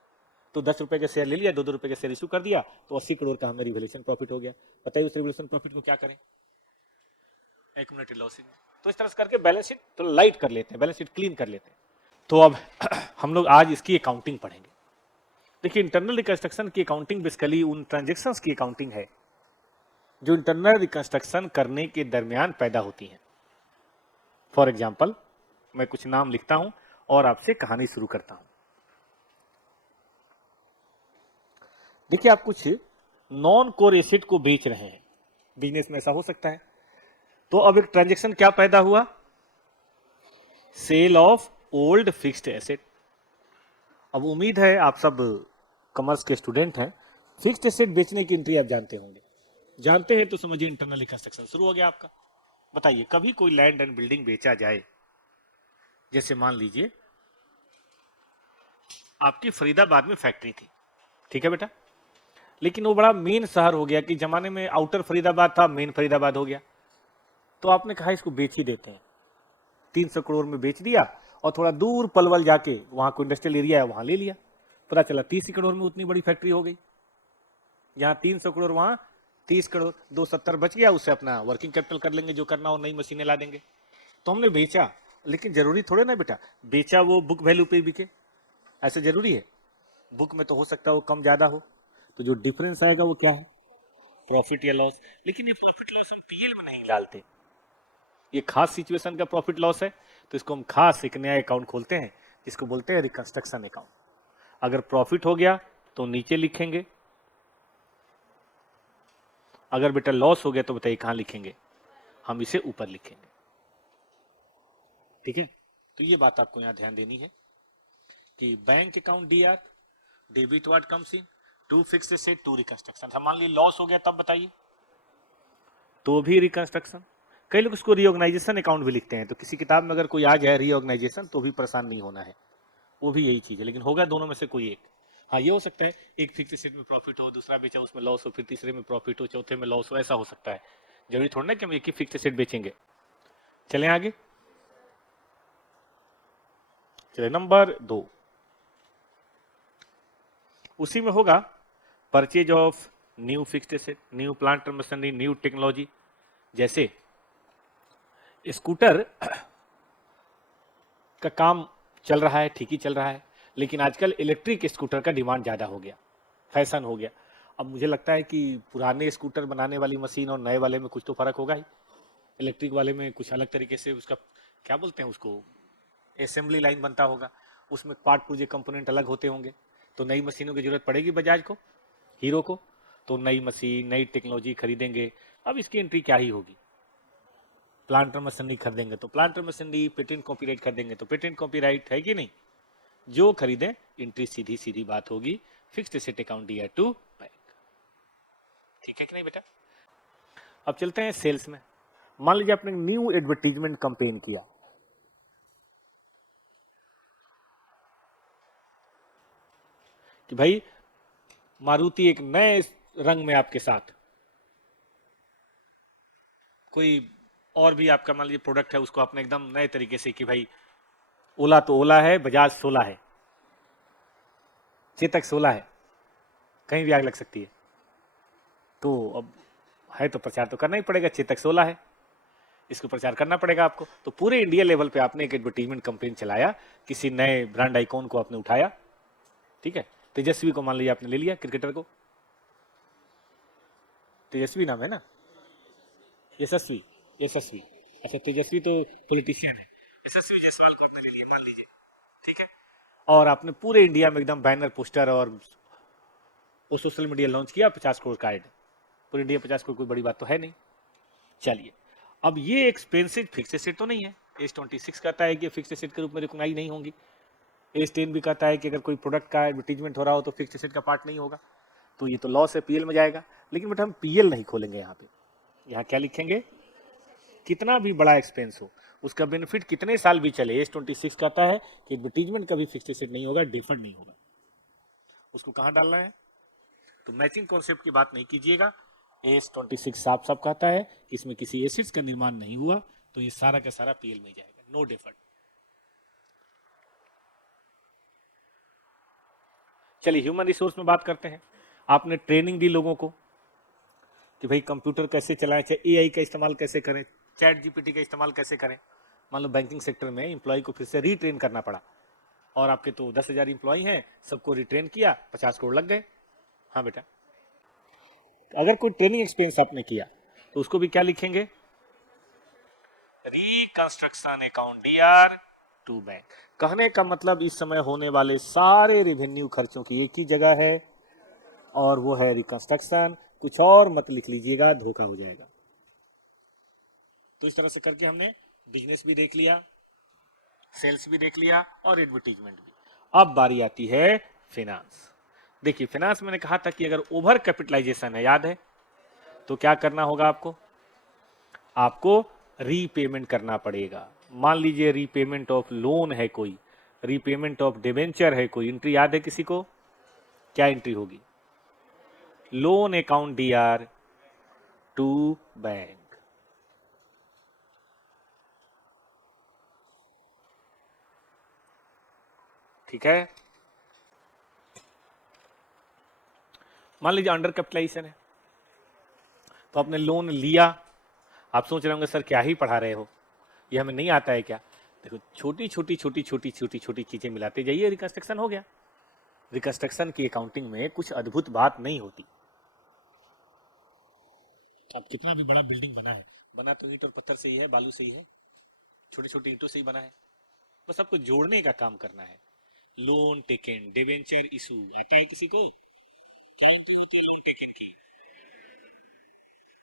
तो 10 रुपए के शेयर ले लिया, 2 रुपए के शेयर इशू कर दिया, तो 80 करोड़ का हमें रिवैल्यूएशन प्रॉफिट हो गया। बताइए उस रिवैल्यूएशन प्रॉफिट को क्या करें, एक्युमुलेटेड लॉसेज। तो इस तरह से करके बैलेंस शीट तो लाइट कर लेते हैं, बैलेंस शीट क्लीन कर लेते हैं। तो अब हम लोग आज इसकी अकाउंटिंग पढ़ेंगे। देखिए इंटरनल रिकंस्ट्रक्शन की अकाउंटिंग बेसिकली उन ट्रांजेक्शन्स की अकाउंटिंग है जो इंटरनल रिकंस्ट्रक्शन करने के दरमियान पैदा होती हैं। फॉर एग्जाम्पल, मैं कुछ नाम लिखता हूं और आपसे कहानी शुरू करता हूं। देखिए आप कुछ नॉन कोर एसेट को बेच रहे हैं, बिजनेस में ऐसा हो सकता है। तो अब एक ट्रांजेक्शन क्या पैदा हुआ, sale of old fixed asset. अब उम्मीद है आप सब कॉमर्स के स्टूडेंट हैं, फिक्स्ड एसेट बेचने की एंट्री आप जानते होंगे। जानते हैं तो समझिए इंटरनल रिकंस्ट्रक्शन शुरू हो गया आपका। बताइए कभी कोई लैंड एंड बिल्डिंग बेचा जाए, जैसे मान लीजिए आपकी फरीदाबाद में फैक्ट्री थी, ठीक है बेटा, लेकिन वो बड़ा मेन शहर हो गया कि जमाने में आउटर फरीदाबाद था, मेन फरीदाबाद हो गया। तो आपने कहा इसको बेच ही देते हैं, 300 करोड़ में बेच दिया और थोड़ा दूर पलवल जाके वहां कोई इंडस्ट्रियल एरिया है वहां ले लिया। पता चला 30 करोड़ में उतनी बड़ी फैक्ट्री हो गई, यहाँ 300 करोड़ वहां 30 करोड़, 270 बच गया, उससे अपना वर्किंग कैपिटल कर लेंगे जो करना हो, नई मशीनें ला देंगे। तो हमने बेचा, लेकिन जरूरी थोड़े ना बेटा बेचा वो बुक वैल्यू पे बिके, ऐसे जरूरी है? बुक में तो हो सकता है वो कम ज्यादा हो, तो जो डिफरेंस आएगा वो क्या है, प्रॉफिट या लॉस। लेकिन ये प्रॉफिट लॉस हम पीएल में नहीं डालते, ये खास सिचुएशन का प्रॉफिट लॉस है, तो इसको हम खास एक नया अकाउंट खोलते हैं जिसको बोलते हैं रिकंस्ट्रक्शन अकाउंट। अगर प्रॉफिट हो गया तो नीचे लिखेंगे, अगर बेटा लॉस हो गया तो बताइए कहां लिखेंगे, हम इसे ऊपर लिखेंगे, ठीक है। तो ये बात आपको यहां ध्यान देनी है कि bank account DR, debit what comes in, to fixed asset, to reconstruction. हम मान ली लॉस हो गया तब बताइए, तो भी रिकंस्ट्रक्शन। कई लोग इसको रीऑर्गेनाइजेशन अकाउंट भी लिखते हैं, तो किसी किताब में अगर कोई आ जाए रीऑर्गेनाइजेशन तो भी परेशान नहीं होना है, वो भी यही चीज है, लेकिन होगा दोनों में से कोई एक। हाँ ये हो सकता है एक फिक्स एसेट में प्रॉफिट हो, दूसरा बेचा उसमें लॉस हो, फिर तीसरे में प्रॉफिट हो, चौथे में लॉस हो, ऐसा हो सकता है। जरूरी थोड़ा ना कि हम एक ही फिक्स एसेट बेचेंगे। चलें आगे, चले नंबर 2, उसी में होगा purchase of new fixed asset, new plant and machinery, new technology. जैसे स्कूटर का काम चल रहा है, ठीक ही चल रहा है, लेकिन आजकल इलेक्ट्रिक स्कूटर का डिमांड ज़्यादा हो गया, फैशन हो गया। अब मुझे लगता है कि पुराने स्कूटर बनाने वाली मशीन और नए वाले में कुछ तो फर्क होगा ही। इलेक्ट्रिक वाले में कुछ अलग तरीके से उसका क्या बोलते हैं उसको, असेंबली लाइन बनता होगा, उसमें पार्ट पुर्जे कंपोनेंट अलग होते होंगे। तो नई मशीनों की जरूरत पड़ेगी बजाज को, हीरो को, तो नई मशीन, नई टेक्नोलॉजी खरीदेंगे, अब इसकी एंट्री क्या ही होगी। प्लांट और मशीनरी खरीदेंगे तो प्लांट और मशीनरी, पेटेंट कॉपीराइट खरीदेंगे तो पेटेंट कॉपीराइट, है कि नहीं। जो खरीदें एंट्री सीधी सीधी बात होगी fixed asset account year to bank. ठीक है कि नहीं बेटा। अब चलते हैं सेल्स में। मान लीजिए आपने न्यू एडवर्टीजमेंट कैंपेन किया, कि भाई मारुति एक नए रंग में आपके साथ, कोई और भी आपका मान लीजिए प्रोडक्ट है, उसको आपने एकदम नए तरीके से, कि भाई ओला तो ओला है, बजाज 16 है, चेतक 16 है, कहीं भी आग लग सकती है, तो अब है तो प्रचार तो करना ही पड़ेगा, चेतक 16 है, इसको प्रचार करना पड़ेगा आपको। तो पूरे इंडिया लेवल पे आपने एक एडवर्टीजमेंट कैंपेन चलाया, किसी नए ब्रांड आइकॉन को आपने उठाया, ठीक है। तेजस्वी को मान लीजिए आपने ले लिया, क्रिकेटर को, तेजस्वी नाम है ना, यशस्वी, यशस्वी, अच्छा तेजस्वी तो पॉलिटिशियन है, यशस्वी जायसवाल को आपने ले लिया मान लीजिए, ठीक है। और आपने पूरे इंडिया में एकदम बैनर, पोस्टर और वो सोशल मीडिया लॉन्च किया, 50 करोड़ का एड, पूरे इंडिया 50 करोड़ कोई बड़ी बात तो है नहीं। चलिए, अब ये एक्सपेंसिव फिक्स एसेट तो नहीं है, एस 26 कहता है कि फिक्स एसेट के रूप में रिकॉग्नाइज नहीं होंगी, एस 10 भी कहता है कि अगर कोई प्रोडक्ट का एडवर्टीजमेंट हो रहा हो तो फिक्स एसेट का पार्ट नहीं होगा, तो ये तो लॉस है, पीएल में जाएगा। लेकिन बेटा हम पीएल नहीं खोलेंगे, यहाँ पे यहाँ क्या लिखेंगे, कितना भी बड़ा एक्सपेंस हो उसका बेनिफिट कितने साल भी चले, एस 26 कहता है कि एडवर्टीजमेंट का भी फिक्स एसेट नहीं होगा, डिफर्ड नहीं होगा, उसको कहाँ डालना है। तो मैचिंग कॉन्सेप्ट की बात नहीं कीजिएगा, एस 26 साफ साफ कहता है कि इसमें किसी एसिड्स का निर्माण नहीं हुआ, तो ये सारा का सारा पीएल में जाएगा, नो डिफर्ड। चलिए ह्यूमन रिसोर्स में बात करते हैं। आपने ट्रेनिंग दी लोगों को कि भाई कंप्यूटर कैसे चलाएं, चाहे एआई का इस्तेमाल कैसे करें, चैट जीपीटी का इस्तेमाल कैसे करें। मान लो बैंकिंग सेक्टर में एम्प्लॉय को फिर से रीट्रेन करना पड़ा, और आपके तो 10,000 एम्प्लॉय हैं, सबको रिट्रेन किया, 50 करोड़ लग गए। हाँ बेटा, अगर कोई ट्रेनिंग एक्सपेंस आपने किया तो उसको भी क्या लिखेंगे, reconstruction account DR to bank. कहने का मतलब इस समय होने वाले सारे रेवेन्यू खर्चों की एक ही जगह है, और वो है रिकंस्ट्रक्शन। कुछ और मत लिख लीजिएगा, धोखा हो जाएगा। तो इस तरह से करके हमने बिजनेस भी देख लिया, सेल्स भी देख लिया, और एडवर्टीजमेंट भी। अब बारी आती है फिनांस। देखिए फिनांस मैंने कहा था कि अगर ओवर कैपिटलाइजेशन है, याद है, तो क्या करना होगा आपको, आपको रीपेमेंट करना पड़ेगा। मान लीजिए रीपेमेंट ऑफ लोन है कोई, रीपेमेंट ऑफ डिबेंचर है कोई, एंट्री याद है किसी को, क्या एंट्री होगी, loan account DR to bank. ठीक है। मान लीजिए अंडर कैपिटलाइजेशन है, तो आपने लोन लिया। आप सोच रहे होंगे सर क्या ही पढ़ा रहे हो, ये हमें नहीं आता है क्या। देखो छोटी छोटी छोटी छोटी छोटी छोटी चीजें मिलाते जाइए, रिकंस्ट्रक्शन हो गया। रिकंस्ट्रक्शन की अकाउंटिंग में कुछ अद्भुत बात नहीं होती। अब कितना भी बड़ा बिल्डिंग बना है, बना तो ईंट और पत्थर से ही है, बालू से ही है, छोटी छोटी ईंटों से ही बना है, बस आपको जोड़ने का काम करना है। लोन टेकन, डिवेंचर इशू आता है किसी को, क्या होती है लोन टेकन की।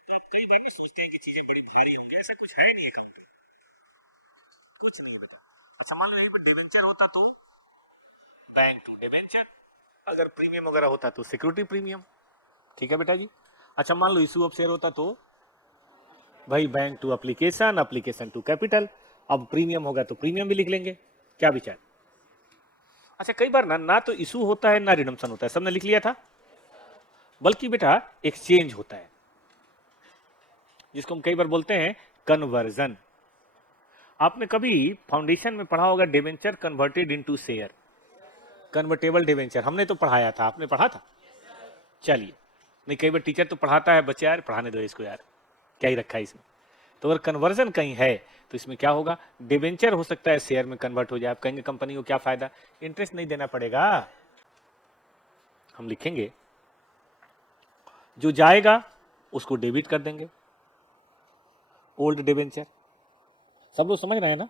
तो आप कई बार सोचते हैं कि चीजें बड़ी भारी होंगी, ऐसा कुछ है नहीं है, कुछ नहीं बेटा। अच्छा मान लो यहीं पर डिवेंचर होता तो बैंक टू डिवेंचर, अगर प्रीमियम वगैरह होता तो सिक्योरिटी प्रीमियम। ठीक है बेटा जी। अच्छा मान लो इशू ऑफ शेयर होता तो भाई bank to application, application to capital. अब प्रीमियम होगा तो प्रीमियम भी लिख लेंगे, क्या विचार। अच्छा कई बार ना तो इशू होता है ना रिडम्पशन होता है, सबने लिख लिया था, बल्कि बेटा एक्सचेंज होता है, जिसको हम कई बार बोलते हैं कन्वर्जन। आपने कभी फाउंडेशन में पढ़ा होगा debenture converted into share, convertible debenture, हमने तो पढ़ाया था, आपने पढ़ा था। चलिए, नहीं कई बार टीचर तो पढ़ाता है, बच्चे यार पढ़ाने दो इसको यार, क्या ही रखा है इसमें। तो अगर कन्वर्जन कहीं है तो इसमें क्या होगा, डिवेंचर हो सकता है शेयर में कन्वर्ट हो जाए। आप कहेंगे कंपनी को क्या फायदा, इंटरेस्ट नहीं देना पड़ेगा। हम लिखेंगे जो जाएगा उसको डेबिट कर देंगे, ओल्ड डिवेंचर, सब लोग समझ रहे हैं ना।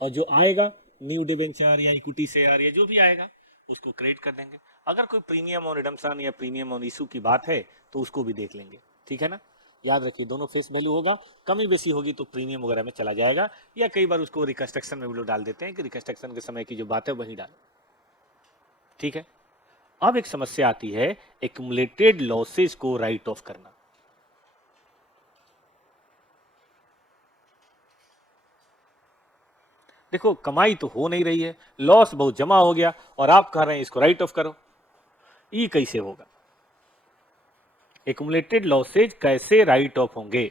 और जो आएगा न्यू डिवेंचर या इक्विटी शेयर या जो भी आएगा उसको क्रेडिट कर देंगे। अगर कोई प्रीमियम ऑन रिडम्पशन या प्रीमियम ऑन इशू की बात है तो उसको भी देख लेंगे, ठीक है ना। याद रखिए दोनों फेस वैल्यू होगा, कमी बेसी होगी तो प्रीमियम वगैरह में चला जाएगा, या कई बार उसको रिकंस्ट्रक्शन में भी लोग डाल देते हैं कि रिकंस्ट्रक्शन के समय की जो बात है वही डालो, ठीक है। अब एक समस्या आती है एक्युमुलेटेड लॉसेज को राइट ऑफ करना। देखो कमाई तो हो नहीं रही है, लॉस बहुत जमा हो गया और आप कह रहे हैं इसको राइट ऑफ करो, ये कैसे होगा? एक्युमुलेटेड लॉसेज कैसे राइट ऑफ होंगे?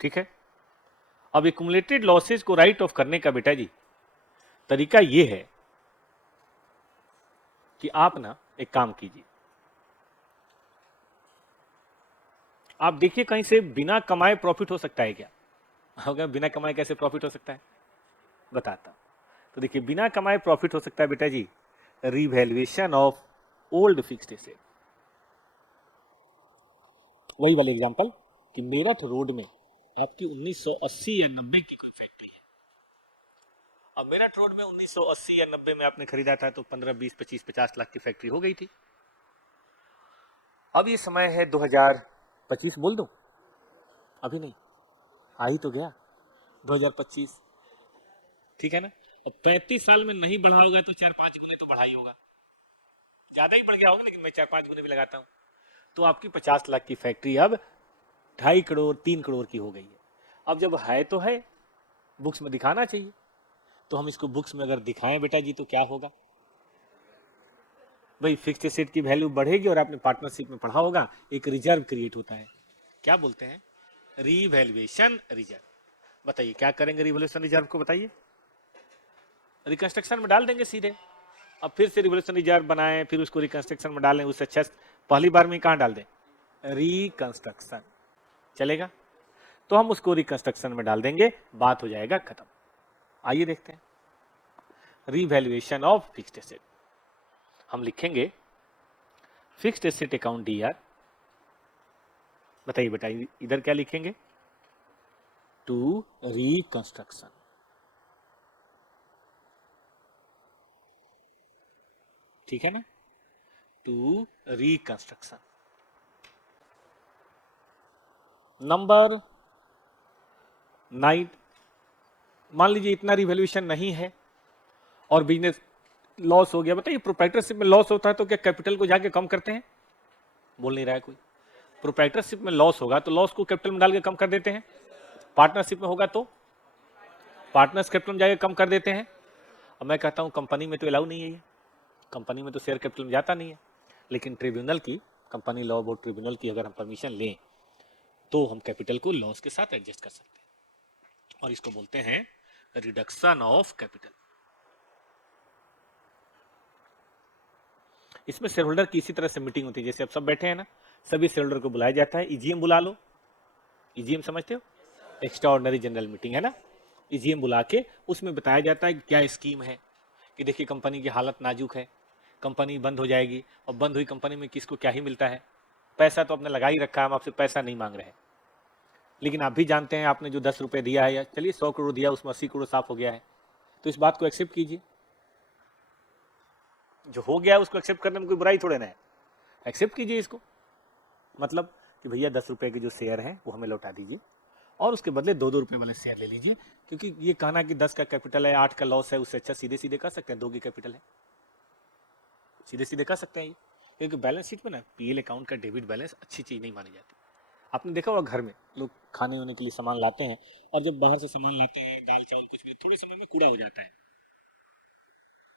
ठीक है, अब एक्युमुलेटेड लॉसेज को राइट ऑफ करने का बेटा जी तरीका यह है कि आप ना एक काम कीजिए, आप देखिए कहीं से बिना कमाए प्रॉफिट हो सकता है क्या? होगा, बिना कमाए कैसे प्रॉफिट हो सकता है बताता हूं। तो देखिए बिना कमाए प्रॉफिट हो सकता है बेटा जी revaluation of old fixed asset. वही वाला एग्जांपल कि मेरठ रोड में आपकी 1980 या 90 की कोई फैक्ट्री है। अब मेरठ रोड में 1980 या 90 में आपने खरीदा था तो 15, 20, 25, 50 लाख की फैक्ट्री हो गई थी। अब ये समय है 2025 बोल दूं? अभी नहीं, आ ही तो गया 2025, ठीक है ना। अब 35 साल में नहीं बढ़ा होगा तो 4-5 गुने तो बढ़ा ही होगा, ज्यादा ही बढ़ गया होगा, लेकिन मैं 4-5 गुने भी लगाता हूं। तो आपकी 50 लाख की फैक्ट्री अब 2.5 करोड़ 3 करोड़ की हो गई है। अब जब है तो है, बुक्स में दिखाना चाहिए, तो हम इसको बुक्स में अगर दिखाएं बेटा जी तो क्या होगा भाई, फिक्स्ड एसेट की वैल्यू बढ़ेगी और आपने पार्टनरशिप में पढ़ा होगा एक रिजर्व क्रिएट होता है, क्या बोलते हैं? Revaluation reserve. बताइए क्या करेंगे रिवैल्यूएशन रिजर्व को, बताइए। रिकंस्ट्रक्शन में डाल देंगे सीधे, अब फिर से रिवॉल्यूशन रिजर्व बनाएं फिर उसको रिकंस्ट्रक्शन में डालें, उससे अच्छा पहली बार में कहां डाल दें? रिकंस्ट्रक्शन चलेगा, तो हम उसको रिकंस्ट्रक्शन में डाल देंगे, बात हो जाएगा खत्म। आइए देखते हैं रीवैल्यूएशन ऑफ फिक्स्ड एसेट। हम लिखेंगे फिक्स्ड एसेट अकाउंट डीआर, बताइए बेटा इधर क्या लिखेंगे? टू रिकंस्ट्रक्शन, ठीक है ना, टू रिकंस्ट्रक्शन। नंबर 9, मान लीजिए इतना रिवैल्यूएशन नहीं है और बिजनेस लॉस हो गया। बताइए प्रोप्राइटरशिप में लॉस होता है तो क्या कैपिटल को जाके कम करते हैं? बोल नहीं रहा है कोई। प्रोप्राइटरशिप में लॉस होगा तो लॉस को कैपिटल में डाल के कम कर देते हैं, पार्टनरशिप में होगा तो पार्टनर्स कैपिटल में जाके कम कर देते हैं। अब मैं कहता हूं कंपनी में तो अलाउ नहीं है, ये कंपनी में तो शेयर कैपिटल में जाता नहीं है, लेकिन ट्रिब्यूनल की, कंपनी लॉ बोर्ड ट्रिब्यूनल की अगर हम परमिशन लें तो हम कैपिटल को लॉस के साथ एडजस्ट कर सकते हैं और इसको बोलते हैं रिडक्शन ऑफ कैपिटल। इसमें शेयर होल्डर की इसी तरह से मीटिंग होती है, जैसे अब सब बैठे हैं ना, सभी शेयर होल्डर को बुलाया जाता है, ईजीएम बुला लो, ईजीएम समझते हो, एक्स्ट्रा ऑर्डिनरी जनरल मीटिंग है ना, ईजीएम बुला के उसमें बताया जाता है कि क्या स्कीम है, कि देखिए कंपनी की हालत नाजुक है, कंपनी बंद हो जाएगी और बंद हुई कंपनी में किसको क्या ही मिलता है, पैसा तो आपने लगा ही रखा है, हम आपसे पैसा नहीं मांग रहे हैं, लेकिन आप भी जानते हैं आपने जो 10 रुपए दिया है या चलिए 100 करोड़ दिया उसमें 80 करोड़ साफ हो गया है, तो इस बात को एक्सेप्ट कीजिए, जो हो गया उसको एक्सेप्ट करने में कोई बुराई थोड़े ना है, एक्सेप्ट कीजिए इसको। मतलब कि भैया 10 रुपए के जो शेयर हैं वो हमें लौटा दीजिए और उसके बदले 2-2 रुपए वाले शेयर ले लीजिए, क्योंकि ये कहना कि 10 का कैपिटल है 8 का लॉस है उससे अच्छा सीधे सीधे कर सकते हैं 2 की कैपिटल है, सीधे सीधे कर सकते हैं ये, क्योंकि बैलेंस शीट में ना पीएल अकाउंट का डेबिट बैलेंस अच्छी चीज नहीं मानी जाती। आपने देखा होगा घर में लोग खाने होने के लिए सामान लाते हैं और जब बाहर से सामान लाते हैं दाल चावल कुछ भी थोड़े समय में कूड़ा हो जाता है,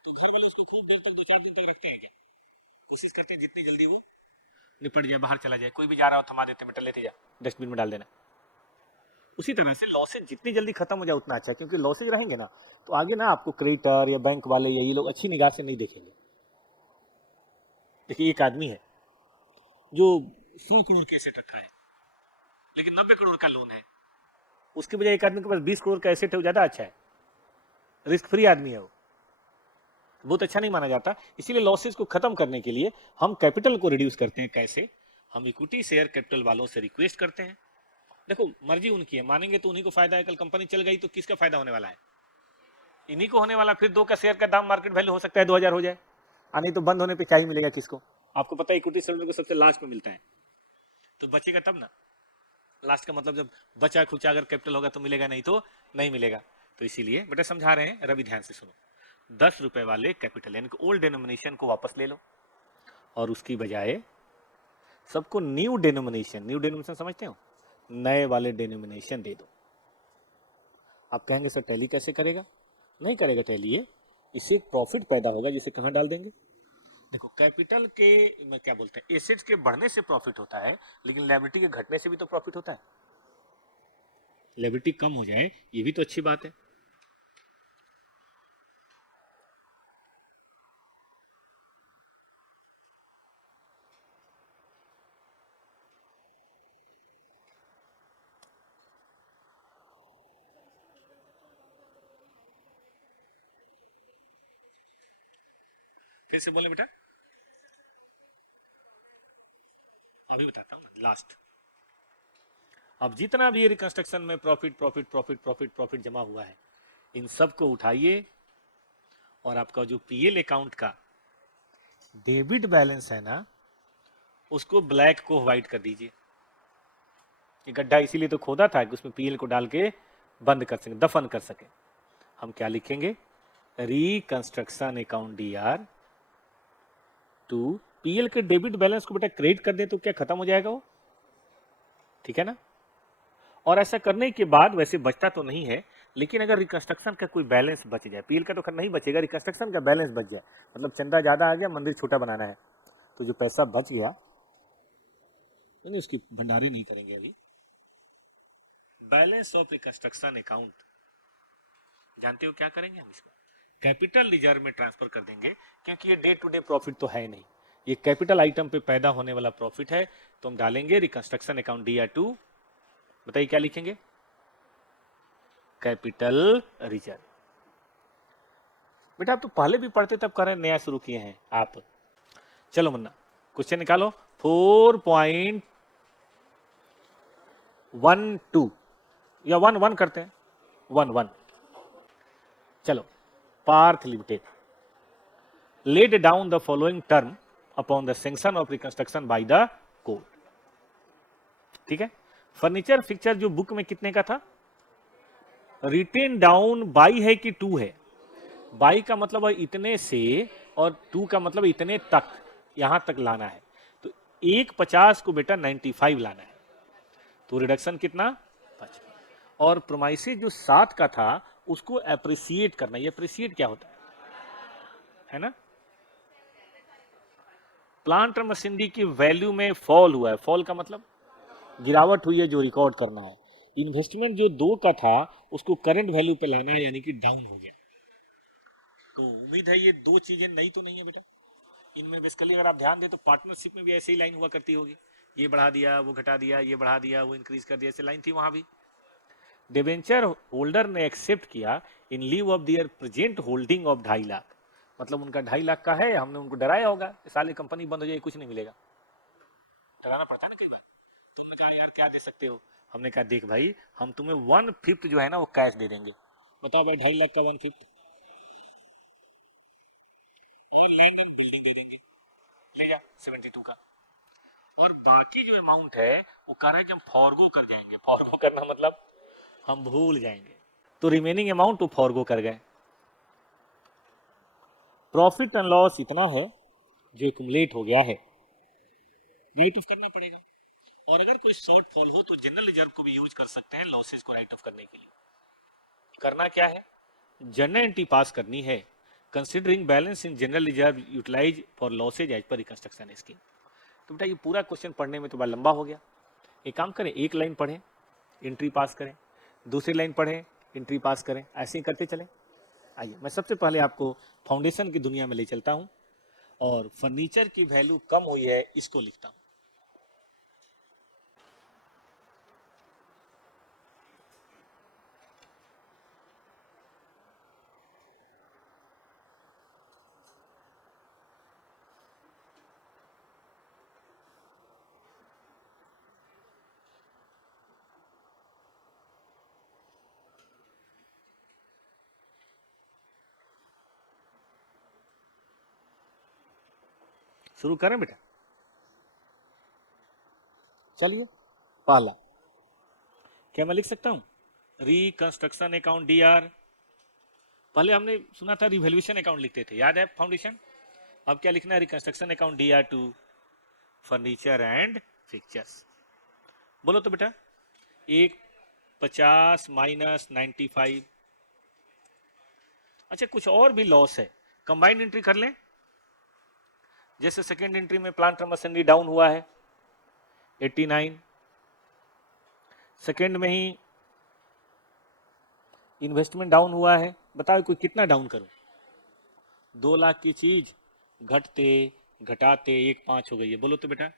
तो घर वाले उसको खूब देर तक 2-4 दिन तक रखते हैं क्या? कोशिश करते हैं जितनी जल्दी वो निपट जाए, बाहर चला जाए, कोई भी जा रहा हो थमा देते हैं, बेटा लेते जा डस्टबिन में डाल देना। उसी तरह से लॉसेज जितनी जल्दी खत्म हो जाए उतना अच्छा है, क्योंकि लॉसेज रहेंगे ना तो आगे ना आपको क्रेडिटर या बैंक वाले या ये लोग अच्छी निगाह से नहीं देखेंगे। देखिए एक आदमी है जो 100 करोड़ के एसेट रखा है लेकिन 90 करोड़ का लोन है, उसके बजाय एक आदमी के पास 20 करोड़ का एसेट है, वो ज्यादा अच्छा है, रिस्क फ्री आदमी है, वो बहुत अच्छा नहीं माना जाता। इसीलिए लॉसेज को खत्म करने के लिए हम कैपिटल को रिड्यूस करते हैं। कैसे? हम इक्विटी शेयर कैपिटल वालों से रिक्वेस्ट करते हैं, देखो मर्जी उनकी है, मानेंगे तो उन्हीं को फायदा है, कल कंपनी चल गई तो किसका फायदा होने वाला है? इन्हीं को होने वाला, फिर 2 का शेयर का दाम मार्केट वैल्यू हो सकता है 2000 हो जाए, नहीं तो बंद होने पे क्या ही मिलेगा किसको। आपको पता है इक्विटी शेयर को सबसे लास्ट में मिलता है, तो बचेगा तब ना। लास्ट का मतलब जब बचा खुचा अगर कैपिटल होगा तो मिलेगा, नहीं तो नहीं मिलेगा। तो इसीलिए बेटा समझा रहे हैं, रवि ध्यान से सुनो। 10 रुपए वाले कैपिटल यानी कि ओल्ड डेनोमिनेशन को वापस ले लो, और उसकी बजाय सबको न्यू डेनोमिनेशन समझते हो, नए वाले डेनोमिनेशन दे दो। आप कहेंगे सर टैली कैसे करेगा? नहीं करेगा टैली, ये इससे एक प्रॉफिट पैदा होगा, जिसे कहां डाल देंगे? देखो कैपिटल के क्या बोलते हैं, एसेट्स के बढ़ने से प्रॉफिट होता है, लेकिन लायबिलिटी के घटने से भी तो प्रॉफिट होता है। लायबिलिटी कम हो जाए ये भी तो अच्छी बात है। फिर से बोले बेटा, अभी बताता हूँ लास्ट। अब जितना भी रिकंस्ट्रक्शन में profit profit profit profit profit जमा हुआ है, इन सब को उठाइए और आपका जो पीएल अकाउंट का डेबिट बैलेंस है ना, उसको ब्लैक को व्हाइट कर दीजिए। ये गड्ढा इसीलिए तो खोदा था कि उसमें पीएल को डाल के बंद कर सके, दफन कर सके। हम क्या लिखेंगे? Reconstruction account DR to PL के डेबिट बैलेंस को बेटा क्रेडिट कर दे तो क्या खत्म हो जाएगा वो, ठीक है ना। और ऐसा करने के बाद वैसे बचता तो नहीं है, लेकिन अगर रिकंस्ट्रक्शन का कोई बैलेंस बच जाए, पीएल का तो खैर नहीं बचेगा, रिकंस्ट्रक्शन का बैलेंस बच जाए, मतलब चंदा ज्यादा आ गया, मंदिर छोटा बनाना है, तो जो पैसा बच गया नहीं उसकी भंडारे नहीं करेंगे अभी। बैलेंस ऑफ रिकंस्ट्रक्शन अकाउंट, जानते हो क्या करेंगे हम इसका? कैपिटल रिजर्व में ट्रांसफर कर देंगे, क्योंकि ये डे टू डे प्रॉफिट तो है नहीं, ये कैपिटल आइटम पे पैदा होने वाला प्रॉफिट है। तो हम डालेंगे रिकंस्ट्रक्शन अकाउंट डीआर टू, बताइए क्या लिखेंगे? Capital reserve. बेटा आप तो पहले भी पढ़ते तब कर रहे हैं, नया शुरू किए हैं आप। चलो मुन्ना क्वेश्चन निकालो। 4.12 या 1 करते हैं, 1 चलो। Parth limited laid down the following term upon the sanction of reconstruction by the court, ठीक है। फर्नीचर फिक्चर जो बुक में कितने का था? रिटेन डाउन बाई है कि टू है? बाई का मतलब है इतने से, और टू का मतलब इतने तक, यहां तक लाना है। तो 150 को बेटा 95 लाना है, तो रिडक्शन कितना? 5। और प्रोमाइसिस जो 7 का था उसको एप्रिसिएट करना। ये एप्रिसिएट क्या होता है ना? प्लांट और मशीनरी की वैल्यू में फॉल हुआ है, फॉल का मतलब गिरावट हुई है, जो रिकॉर्ड करना है। इन्वेस्टमेंट जो 2 का था उसको करंट वैल्यू पे लाना है, यानी कि डाउन हो गया। तो उम्मीद है ये दो चीजें नई तो नहीं है बेटा। इनमें बेसिकली अगर आप ध्यान दें तो पार्टनरशिप में भी ऐसे ही लाइन हुआ करती होगी, ये बढ़ा दिया वो घटा दिया, ये बढ़ा दिया वो इंक्रीज कर दिया, ऐसे लाइन थी वहां भी। डिबेंचर होल्डर ने एक्सेप्ट किया in lieu of their present holding of 2.5 lakh, मतलब उनका 2.5 लाख का है, हमने उनको डराया होगा साली कंपनी बंद हो जाए कुछ नहीं मिलेगा, डराना पड़ता है ना कई बार। तुमने कहा यार क्या दे सकते हो, हमने कहा देख भाई हम तुम्हें 1/5 जो है ना वो कैश दे देंगे। बताओ भाई 2.5 लाख का 1/5, और लैंड एंड बिल्डिंग दे देंगे, ले जा 72 का। और बाकी जो अमाउंट है वो कह रहा है कि हम फॉरगो कर जाएंगे। फॉरगो करना मतलब हम भूल जाएंगे, तो रिमेनिंग अमाउंट वो फॉरगो कर गए। प्रॉफिट एंड लॉस इतना है जो एक्युमुलेट हो गया है, राइट ऑफ करना पड़ेगा। और अगर कोई शॉर्ट फॉल हो तो जनरल रिजर्व को भी यूज कर सकते हैं लॉसेस को राइट ऑफ करने के लिए। करना क्या है? जनरल एंट्री पास करनी है, considering balance in general reserve utilise for losses as per reconstruction scheme. तो बेटा ये पूरा क्वेश्चन पढ़ने में तो बड़ा लंबा हो गया, एक काम करें, एक लाइन पढ़ें एंट्री पास करें, दूसरी लाइन पढ़ें एंट्री पास करें, ऐसे ही करते चलें। आइए मैं सबसे पहले आपको फाउंडेशन की दुनिया में ले चलता हूं, और फर्नीचर की वैल्यू कम हुई है इसको लिखता हूं। शुरू करें बेटा? चलिए, पहला क्या मैं लिख सकता हूं? Reconstruction account D R. पहले हमने सुना था रिवैल्यूएशन अकाउंट लिखते थे, याद है फाउंडेशन? अब क्या लिखना है? Reconstruction account DR to furniture and fixtures. बोलो तो बेटा। 150 माइनस 95। अच्छा, कुछ और भी लॉस है, कंबाइंड एंट्री कर लें। जैसे सेकेंड एंट्री में प्लांट और मशीनरी डाउन हुआ है 89, सेकेंड में ही इन्वेस्टमेंट डाउन हुआ है। बताओ कोई कितना डाउन करूं? 2 लाख की चीज घटते घटाते 1.5 हो गई है। बोलो तो बेटा।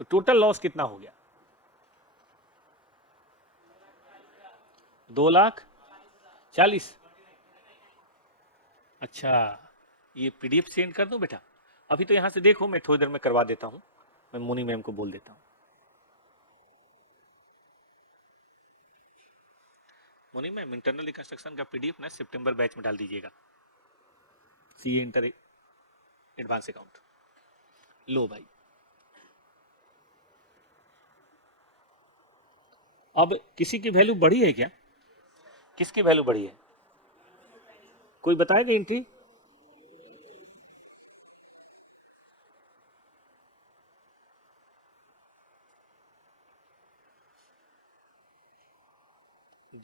तो टोटल लॉस कितना हो गया? 2,40,000। अच्छा, ये पीडीएफ सेंड कर दूं बेटा? अभी तो यहां से देखो, मैं थोड़ी देर में करवा देता हूं। मैं मोनी मैम को बोल देता हूं। मोनी मैम, इंटरनल रिकंस्ट्रक्शन का पीडीएफ ना सितंबर बैच में डाल दीजिएगा। CA inter advance account. लो भाई, अब किसी की वैल्यू बढ़ी है क्या? किसकी वैल्यू बढ़ी है? कोई बताएगा एंट्री?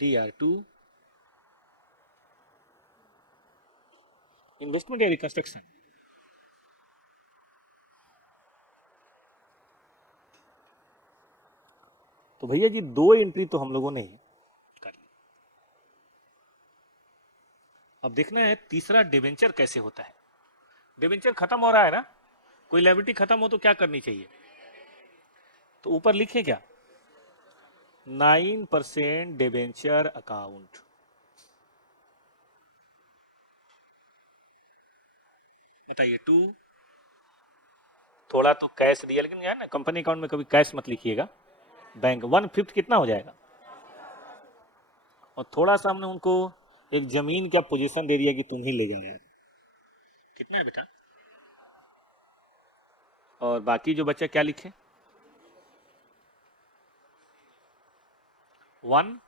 DR2 इन्वेस्टमेंट या रिकंस्ट्रक्शन? तो भैया जी 2 एंट्री तो हम लोगों ने कर ली। अब देखना है तीसरा डिवेंचर कैसे होता है। डिवेंचर खत्म हो रहा है ना, कोई लायबिलिटी खत्म हो तो क्या करनी चाहिए? तो ऊपर लिखे क्या? 9% डिवेंचर अकाउंट। बताइए 2। थोड़ा तो कैश दिया, लेकिन यार ना कंपनी अकाउंट में कभी कैश मत लिखिएगा। बैंक 1/5 कितना हो जाएगा? और थोड़ा सा हमने उनको एक जमीन का पोजीशन दे दिया कि तुम ही ले जाओ। कितना है बेटा? और बाकी जो बच्चा क्या लिखे? 1।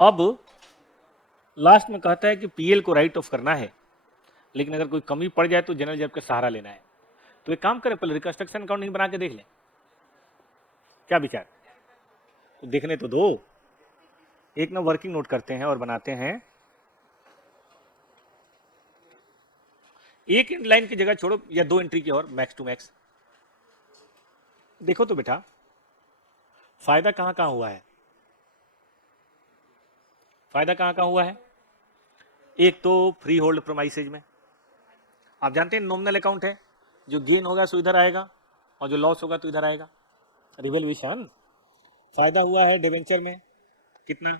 अब लास्ट में कहता है कि पीएल को राइट ऑफ करना है, लेकिन अगर कोई कमी पड़ जाए तो जनरल रिजर्व का सहारा लेना है। तो एक काम करें, पहले रिकंस्ट्रक्शन अकाउंटिंग बना के देख लें, क्या विचार? तो देखने तो दो। एक ना वर्किंग नोट करते हैं और बनाते हैं। एक लाइन की जगह छोड़ो, या 2 एंट्री की और, मैक्स टू मैक्स। देखो तो बेटा, फायदा कहां कहां हुआ है? फायदा कहां कहां हुआ है? एक तो फ्री होल्ड प्रोमाइसेज में। आप जानते हैं नॉमिनल अकाउंट है, जो गेन होगा सो इधर आएगा और जो लॉस होगा तो इधर आएगा। रिवैल्यूएशन। फायदा हुआ है डिवेंचर में, कितना?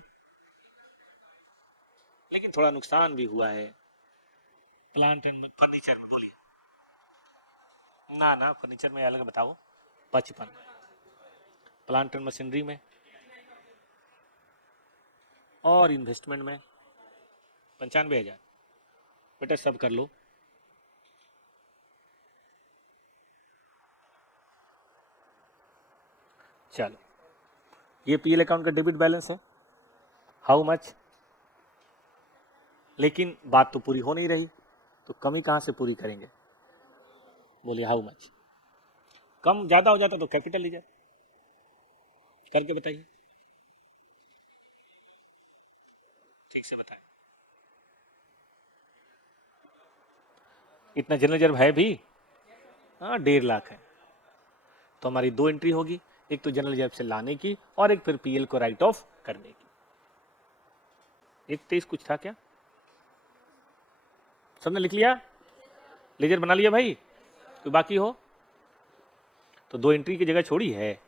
लेकिन थोड़ा नुकसान भी हुआ है प्लांट एंड फर्नीचर में। बोलिए ना ना, फर्नीचर में अलग बताओ। 55। प्लांट एंड मशीनरी में और इन्वेस्टमेंट में 95,000। बेटा सब कर लो। चलो, ये पीएल अकाउंट का डेबिट बैलेंस है। How much? लेकिन बात तो पूरी हो नहीं रही, तो कमी कहां से पूरी करेंगे? बोलिए हाउ मच? कम ज्यादा हो जाता तो कैपिटल लीजिए, करके बताइए, ठीक से बताएं। इतना जनरल रिजर्व है भी? हाँ, 1.5 लाख है। तो हमारी 2 एंट्री होगी, एक तो जनरल रिजर्व से लाने की और एक फिर पीएल को राइट ऑफ करने की। 123 कुछ था क्या? सबने लिख लिया? लेजर बना लिया भाई? कोई बाकी हो तो 2 एंट्री की जगह छोड़ी है।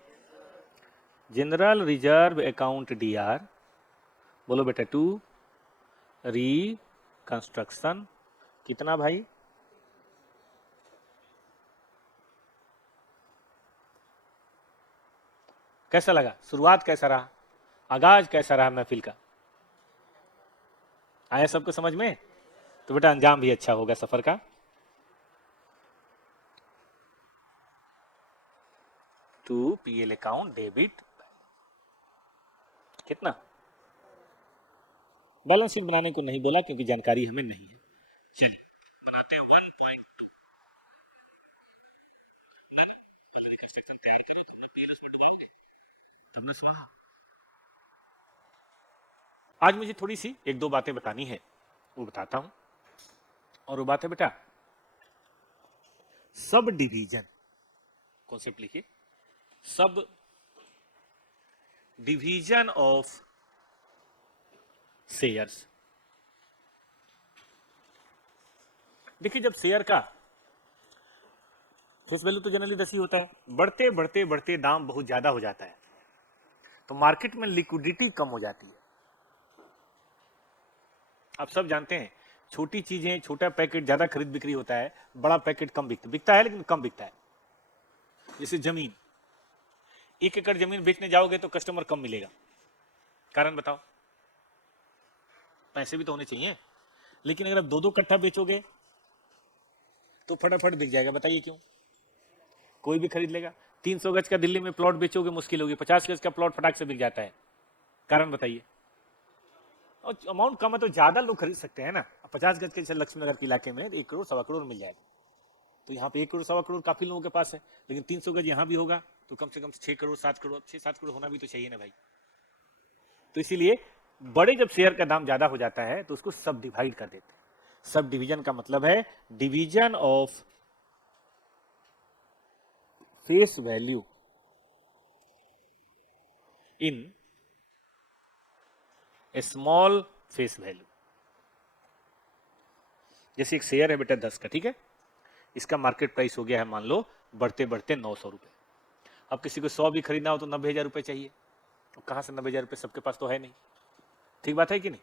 General reserve account DR. बोलो बेटा 2 रिकंस्ट्रक्शन। कितना भाई? कैसा लगा? शुरुआत कैसा रहा? आगाज कैसा रहा महफिल का? आया सबको समझ में? तो बेटा अंजाम भी अच्छा होगा सफर का। To PL account debit. कितना? बैलेंस शीट बनाने को नहीं बोला क्योंकि जानकारी हमें नहीं है। चलिए बनाते हैं 1.2। तब ना सुना। आज मुझे थोड़ी सी एक दो बातें बतानी है, वो बताता हूं। और वो बात है बेटा सब डिवीजन। कॉन्सेप्ट लिखिए, सब डिवीजन ऑफ शेयर्स। देखिए जब शेयर का फेस वैल्यू तो जनरली 10 ही होता है, बढ़ते बढ़ते बढ़ते दाम बहुत ज्यादा हो जाता है तो मार्केट में लिक्विडिटी कम हो जाती है। आप सब जानते हैं छोटी चीजें, छोटा पैकेट ज्यादा खरीद बिक्री होता है, बड़ा पैकेट कम बिकता है लेकिन कम बिकता है। जैसे जमीन, 1 एकड़ जमीन बेचने जाओगे तो कस्टमर कम मिलेगा। कारण बताओ? पैसे भी तो होने चाहिए। लेकिन अगर आप 2-2 कट्ठा बेचोगे तो फटाफट बिक जाएगा। बताइए क्यों? कोई भी खरीद लेगा। 300 गज का दिल्ली में प्लॉट बेचोगे मुश्किल होगी, 50 गज का प्लॉट फटाक से बिक जाता है। कारण बताइए? और अमाउंट कम है तो ज्यादा लोग खरीद सकते हैं ना। 50 गज के लक्ष्मी नगर के इलाके में 1 करोड़ 1.25 करोड़ मिल जाएगा, तो यहाँ पे 1 करोड़ 1.25 करोड़ काफी लोगों के पास है। लेकिन 300 गज यहाँ भी होगा तो कम से कम 6 करोड़ 7 करोड़ 6-7 करोड़ होना भी तो चाहिए ना भाई। तो इसीलिए बड़े जब शेयर का दाम ज्यादा हो जाता है तो उसको सब डिवाइड कर देते हैं। सब डिवीजन का मतलब है division of face value in small face value. जैसे एक शेयर है बेटा 10 का, ठीक है, इसका मार्केट प्राइस हो गया है मान लो बढ़ते बढ़ते 900 रुपए। अब किसी को 100 भी खरीदना हो तो 90,000 रुपए चाहिए। तो कहां से 90,000 रुपए? सबके पास तो है नहीं। ठीक बात है कि नहीं?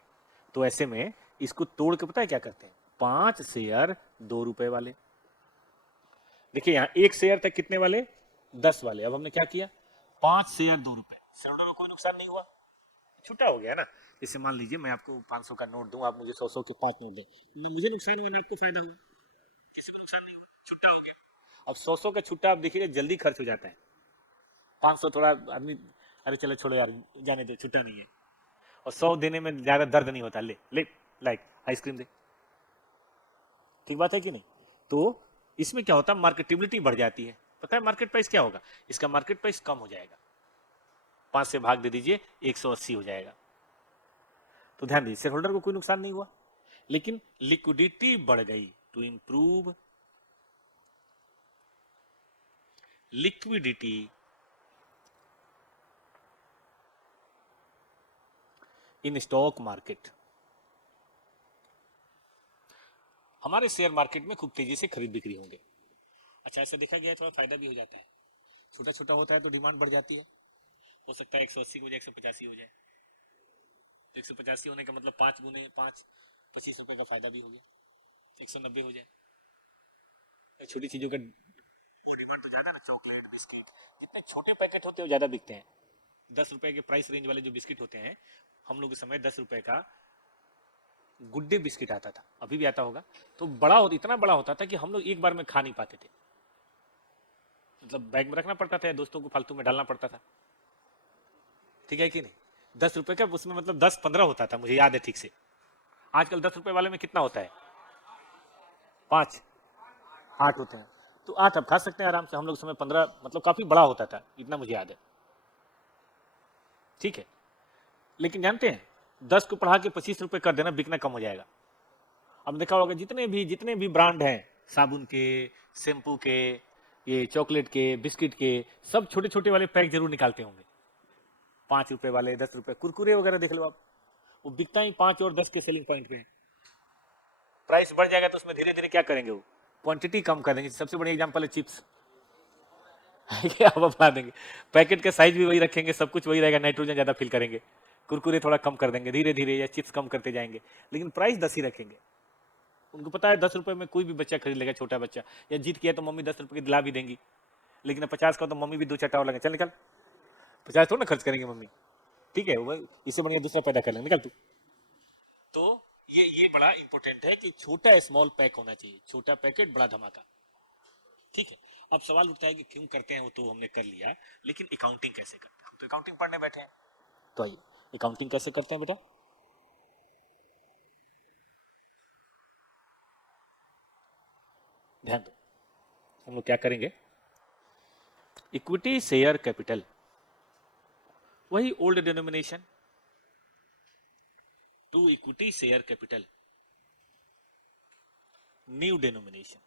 तो ऐसे में इसको तोड़ के पता है क्या करते हैं? 5 शेयर 2 रुपए वाले। देखिए यहां एक शेयर तक कितने वाले? 10 वाले। अब हमने क्या किया? 5 शेयर 2 रुपए। शेयरहोल्डर को कोई नुकसान नहीं हुआ, छुट्टा हो गया ना। जैसे मान लीजिए मैं आपको 500 का नोट दूं, आप मुझे 100 के 5 नोट दें, मुझे नुकसान हुआ ना आपको फायदा हुआ? किसी को नुकसान नहीं हुआ, छुट्टा हो गया। अब 100 का छुट्टा आप देखिए जल्दी खर्च हो जाता है। 500 थोड़ा आदमी अरे चलो छोड़ो यार जाने दो, छुट्टा नहीं है। और 100 देने में ज्यादा दर्द नहीं होता। ले ले लाइक आइसक्रीम दे। ठीक बात है कि नहीं? तो इसमें क्या होता है? मार्केटेबिलिटी बढ़ जाती है। पता है मार्केट प्राइस क्या होगा? इसका मार्केट प्राइस कम हो जाएगा। 5 से भाग दे दीजिए, 180 हो जाएगा। तो ध्यान दीजिए शेयर होल्डर को कोई नुकसान नहीं हुआ, लेकिन लिक्विडिटी बढ़ गई। To improve liquidity in stock market. हमारे शेयर मार्केट में खूब तेजी से खरीद बिक्री होंगे। अच्छा ऐसा देखा गया थोड़ा फायदा भी हो जाता है। छोटा छोटा होता है तो डिमांड बढ़ जाती है। हो सकता है 180 की वजह 185 हो जाए। 185 होने का मतलब 5 गुने 5 25 रुपए का फायदा भी हो गया, 190 हो जाए। छोटी चीजों का डिमांड तो ज्यादा ना। चॉकलेट बिस्किट जितने छोटे पैकेट होते हैं वो ज्यादा बिकते हैं। 10 रुपए के प्राइस रेंज वाले जो बिस्किट होते हैं, हम लोग के समय 10 रुपए का गुड्डे बिस्किट आता था, अभी भी आता होगा। तो बड़ा होता, इतना बड़ा होता था कि हम लोग एक बार में खा नहीं पाते थे। मतलब बैग में रखना पड़ता था, दोस्तों को फालतू में डालना पड़ता था। ठीक है कि नहीं? 10 रुपए का उसमें मतलब 10-15 होता था, मुझे याद है ठीक से। आजकल 10 रुपए वाले में कितना होता है? 5 8 होते हैं। तो 8 अब खा सकते हैं आराम से। हम लोग समय 15 मतलब काफी बड़ा होता था, इतना मुझे याद है। ठीक है, लेकिन जानते हैं 10 को बढ़ा के 25 रुपए कर देना, बिकना कम हो जाएगा। अब देखा होगा जितने भी ब्रांड हैं, साबुन के, शैम्पू के, ये चॉकलेट के, बिस्किट के, सब छोटे छोटे वाले पैक जरूर निकालते होंगे। 5 रुपए वाले, 10 रुपए। कुरकुरे वगैरह देख लो आप, वो बिकता ही 5 और 10 के सेलिंग पॉइंट पे है। प्राइस बढ़ जाएगा तो उसमें धीरे धीरे क्या करेंगे? वो क्वांटिटी कम कर देंगे। सबसे बड़ी एग्जांपल है चिप्स। आप बढ़ा देंगे, पैकेट का साइज भी वही रखेंगे, सब कुछ वही रहेगा, नाइट्रोजन ज्यादा फिल करेंगे। कुरकुरे थोड़ा कम कर देंगे धीरे धीरे, या चिप्स कम करते जाएंगे, लेकिन प्राइस 10 ही रखेंगे। उनको पता है 10 रुपए में कोई भी बच्चा खरीद लेगा, छोटा बच्चा। या जीत किया तो मम्मी 10 रुपए की दिला भी देंगी, लेकिन 50 का तो मम्मी भी 2 चटाव लगे, चल निकल। 50 थोड़ा ना खर्च करेंगे मम्मी, ठीक है, वो इससे बढ़िया दूसरा पैदा कर लेंगे, निकल तू। तो ये बड़ा इंपॉर्टेंट है कि छोटा स्मॉल पैक होना चाहिए, छोटा पैकेट बड़ा धमाका, ठीक है। अब सवाल उठता है कि क्यों करते हैं, वो तो हमने कर लिया, लेकिन अकाउंटिंग कैसे करते हैं? हम तो अकाउंटिंग पढ़ने बैठे हैं, तो आइए अकाउंटिंग कैसे करते हैं बेटा। ध्यान दो, हम लोग क्या करेंगे, इक्विटी शेयर कैपिटल, वही old denomination to equity share capital new denomination,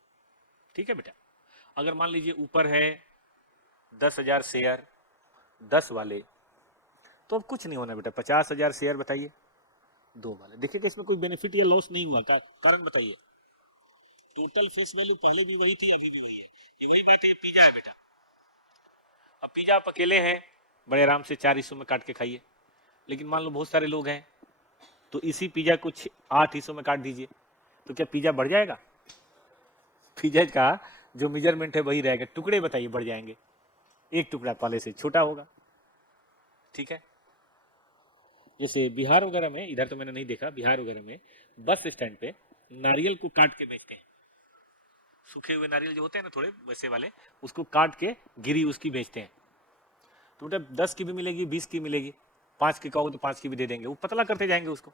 ठीक है बेटा। अगर मान लीजिए ऊपर है 10,000 शेयर 10 वाले, तो अब कुछ नहीं होना बेटा, 50,000 शेयर बताइए 2 वाले, देखिएगा इसमें कोई बेनिफिट या लॉस नहीं हुआ, क्या कारण बताइए। टोटल फेस वैल्यू पहले भी वही थी, अभी भी वही है, ये वही बात है, ये पिज्जा है बेटा। अब पिज्जा आप अकेले हैं, बड़े आराम से 4 हिस्सों में काट के खाइए, लेकिन मान लो बहुत सारे लोग हैं, तो इसी पिज्जा को 8 हिस्सों में काट दीजिए, तो क्या पिज्जा बढ़ जाएगा? पिज्जा का जो मेजरमेंट है वही रहेगा, टुकड़े बताइए बढ़ जाएंगे, एक टुकड़ा पहले से छोटा होगा, ठीक है। जैसे बिहार वगैरह में, इधर तो मैंने नहीं देखा, बिहार वगैरह में बस स्टैंड पे नारियल को काट के बेचते हैं, सूखे हुए नारियल जो होते हैं ना थोड़े वैसे वाले, उसको काट के गिरी उसकी बेचते हैं, तो बेटा 10 की भी मिलेगी, 20 की मिलेगी, 5 की कहोगे तो 5 की भी दे देंगे, वो पतला करते जाएंगे उसको।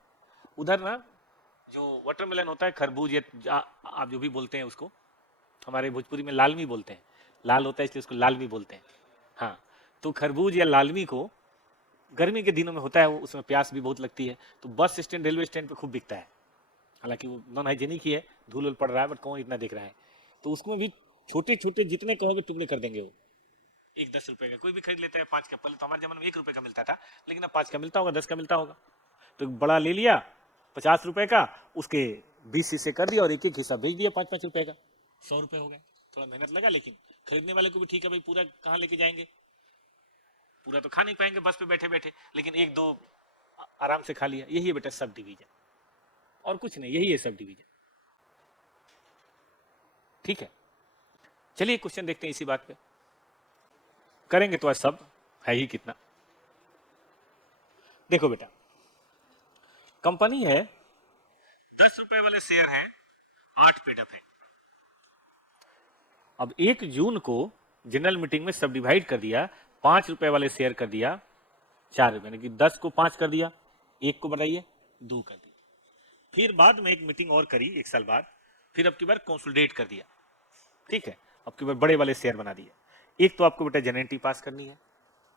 उधर ना जो वाटरमेलन होता है, खरबूज या आप जो भी बोलते हैं उसको, हमारे भोजपुरी में लालमी बोलते हैं, लाल होता है इसलिए उसको लालमी बोलते हैं, हाँ। तो खरबूज या लालमी को गर्मी के दिनों में होता है, वो उसमें प्यास भी बहुत लगती है, तो बस स्टैंड रेलवे स्टैंड पे खूब बिकता है, हालांकि वो नॉन हाइजेनिक ही है, धूल उल पड़ रहा है, बट कौन इतना देख रहा है, तो उसमें भी छोटे छोटे जितने कहोगे टुकड़े कर देंगे वो, एक 10 रुपए का कोई भी खरीद लेता है, 5 का, पहले तो हमारे जमाने में 1 रुपए का मिलता था, लेकिन अब 5 का मिलता होगा, 10 का मिलता होगा, तो बड़ा ले लिया 50 रुपए का, उसके 20 हिस्से कर दिया और एक एक हिस्सा भेज दिया 5-5 रुपए का, 100 रुपए हो गए। थोड़ा मेहनत लगा, लेकिन खरीदने वाले को भी ठीक है भाई, पूरा कहाँ लेके जाएंगे, पूरा तो खा नहीं पाएंगे बस पे बैठे बैठे, लेकिन एक दो आराम से खा लिया, यही है बेटा सब डिवीजन, और कुछ नहीं, यही है सब डिवीजन, ठीक है। चलिए क्वेश्चन देखते हैं इसी बात पे, करेंगे तो आज सब है ही कितना। देखो बेटा, कंपनी है, 10 रुपए वाले शेयर हैं, 8 पेडअप है। अब 1 जून को जनरल मीटिंग में सब डिवाइड कर दिया, 5 रुपए वाले शेयर कर दिया 4 रुपए, यानी कि 10 को 5 कर दिया, 1 को बढ़ाइए 2 कर दिया, फिर बाद में एक मीटिंग और करी 1 साल बाद, फिर अब की बार कंसोलिडेट कर दिया, ठीक है, अब की बार बड़े वाले शेयर बना दिए। एक तो आपको बेटा जनरल एंट्री पास करनी है,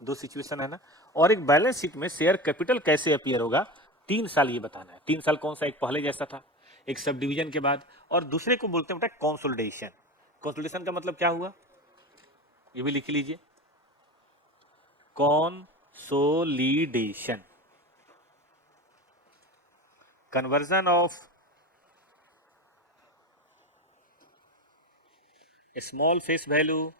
2 सिचुएशन है ना, और एक बैलेंस शीट में शेयर कैपिटल कैसे अपीयर होगा 3 साल ये बताना है। 3 साल कौन सा, एक पहले जैसा था, एक सब डिवीजन के बाद, और दूसरे को बोलते हैं बेटा कंसोलिडेशन। कंसोलिडेशन का मतलब क्या हुआ, ये भी लिख लीजिए, consolidation, conversion of small face value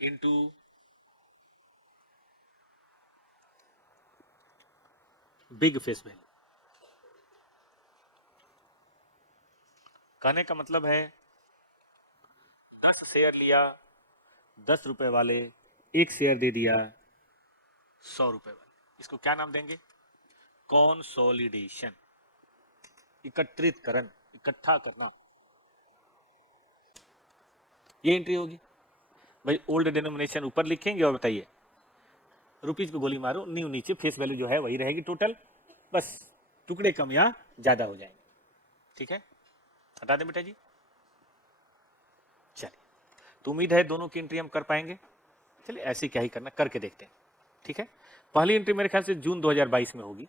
into big face value. कहने का मतलब है 10 शेयर लिया 10 रुपए वाले, एक शेयर दे दिया 100 रुपए वाले, इसको क्या नाम देंगे, कंसोलिडेशन, एकत्रितकरण, इकट्ठा करना, ये एंट्री होगी भाई। ओल्ड डिनोमिनेशन ऊपर लिखेंगे और बताइए रुपीज को गोली मारो, न्यू नीचे, फेस वैल्यू जो है वही रहेगी टोटल, बस टुकड़े कम या ज्यादा हो जाएंगे, ठीक है। हटा दें बेटा जी, चलिए, तो उम्मीद है दोनों की एंट्री हम कर पाएंगे। चलिए ऐसे क्या ही करना, करके देखते हैं, ठीक है। पहली एंट्री मेरे ख्याल से जून 2022 में होगी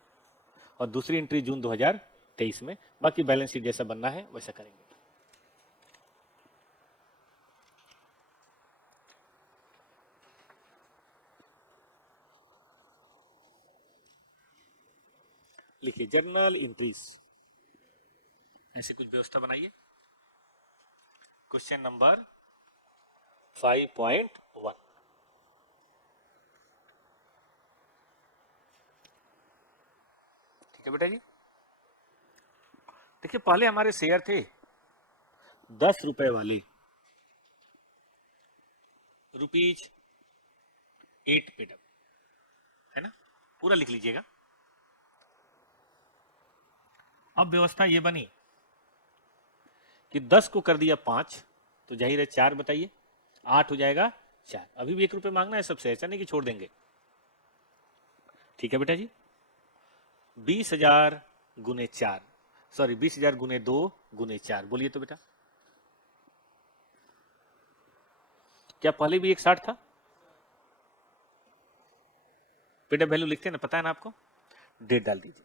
और दूसरी एंट्री जून 2023 में, बाकी बैलेंस शीट जैसा बनना है वैसा करेंगे। लिखिए जर्नल एंट्रीज, ऐसे कुछ व्यवस्था बनाइए। क्वेश्चन नंबर 5.1, ठीक है बेटा जी। देखिए पहले हमारे शेयर थे 10 रुपए वाले, ₹8 पेड अप, है ना, पूरा लिख लीजिएगा। अब व्यवस्था ये बनी कि 10 को कर दिया 5, तो जाहिर है 4 बताइए, 8 हो जाएगा 4। अभी भी ₹1 मांगना है सबसे, ऐसा नहीं कि छोड़ देंगे। ठीक है बेटा जी, 20,000 गुने 4, सॉरी 20,000 गुने 2 गुने 4, बोलिए तो बेटा, क्या पहले भी 160 था? बेटा वैल्यू लिखते हैं ना, पता है ना आपको, डेट डाल दीजिए,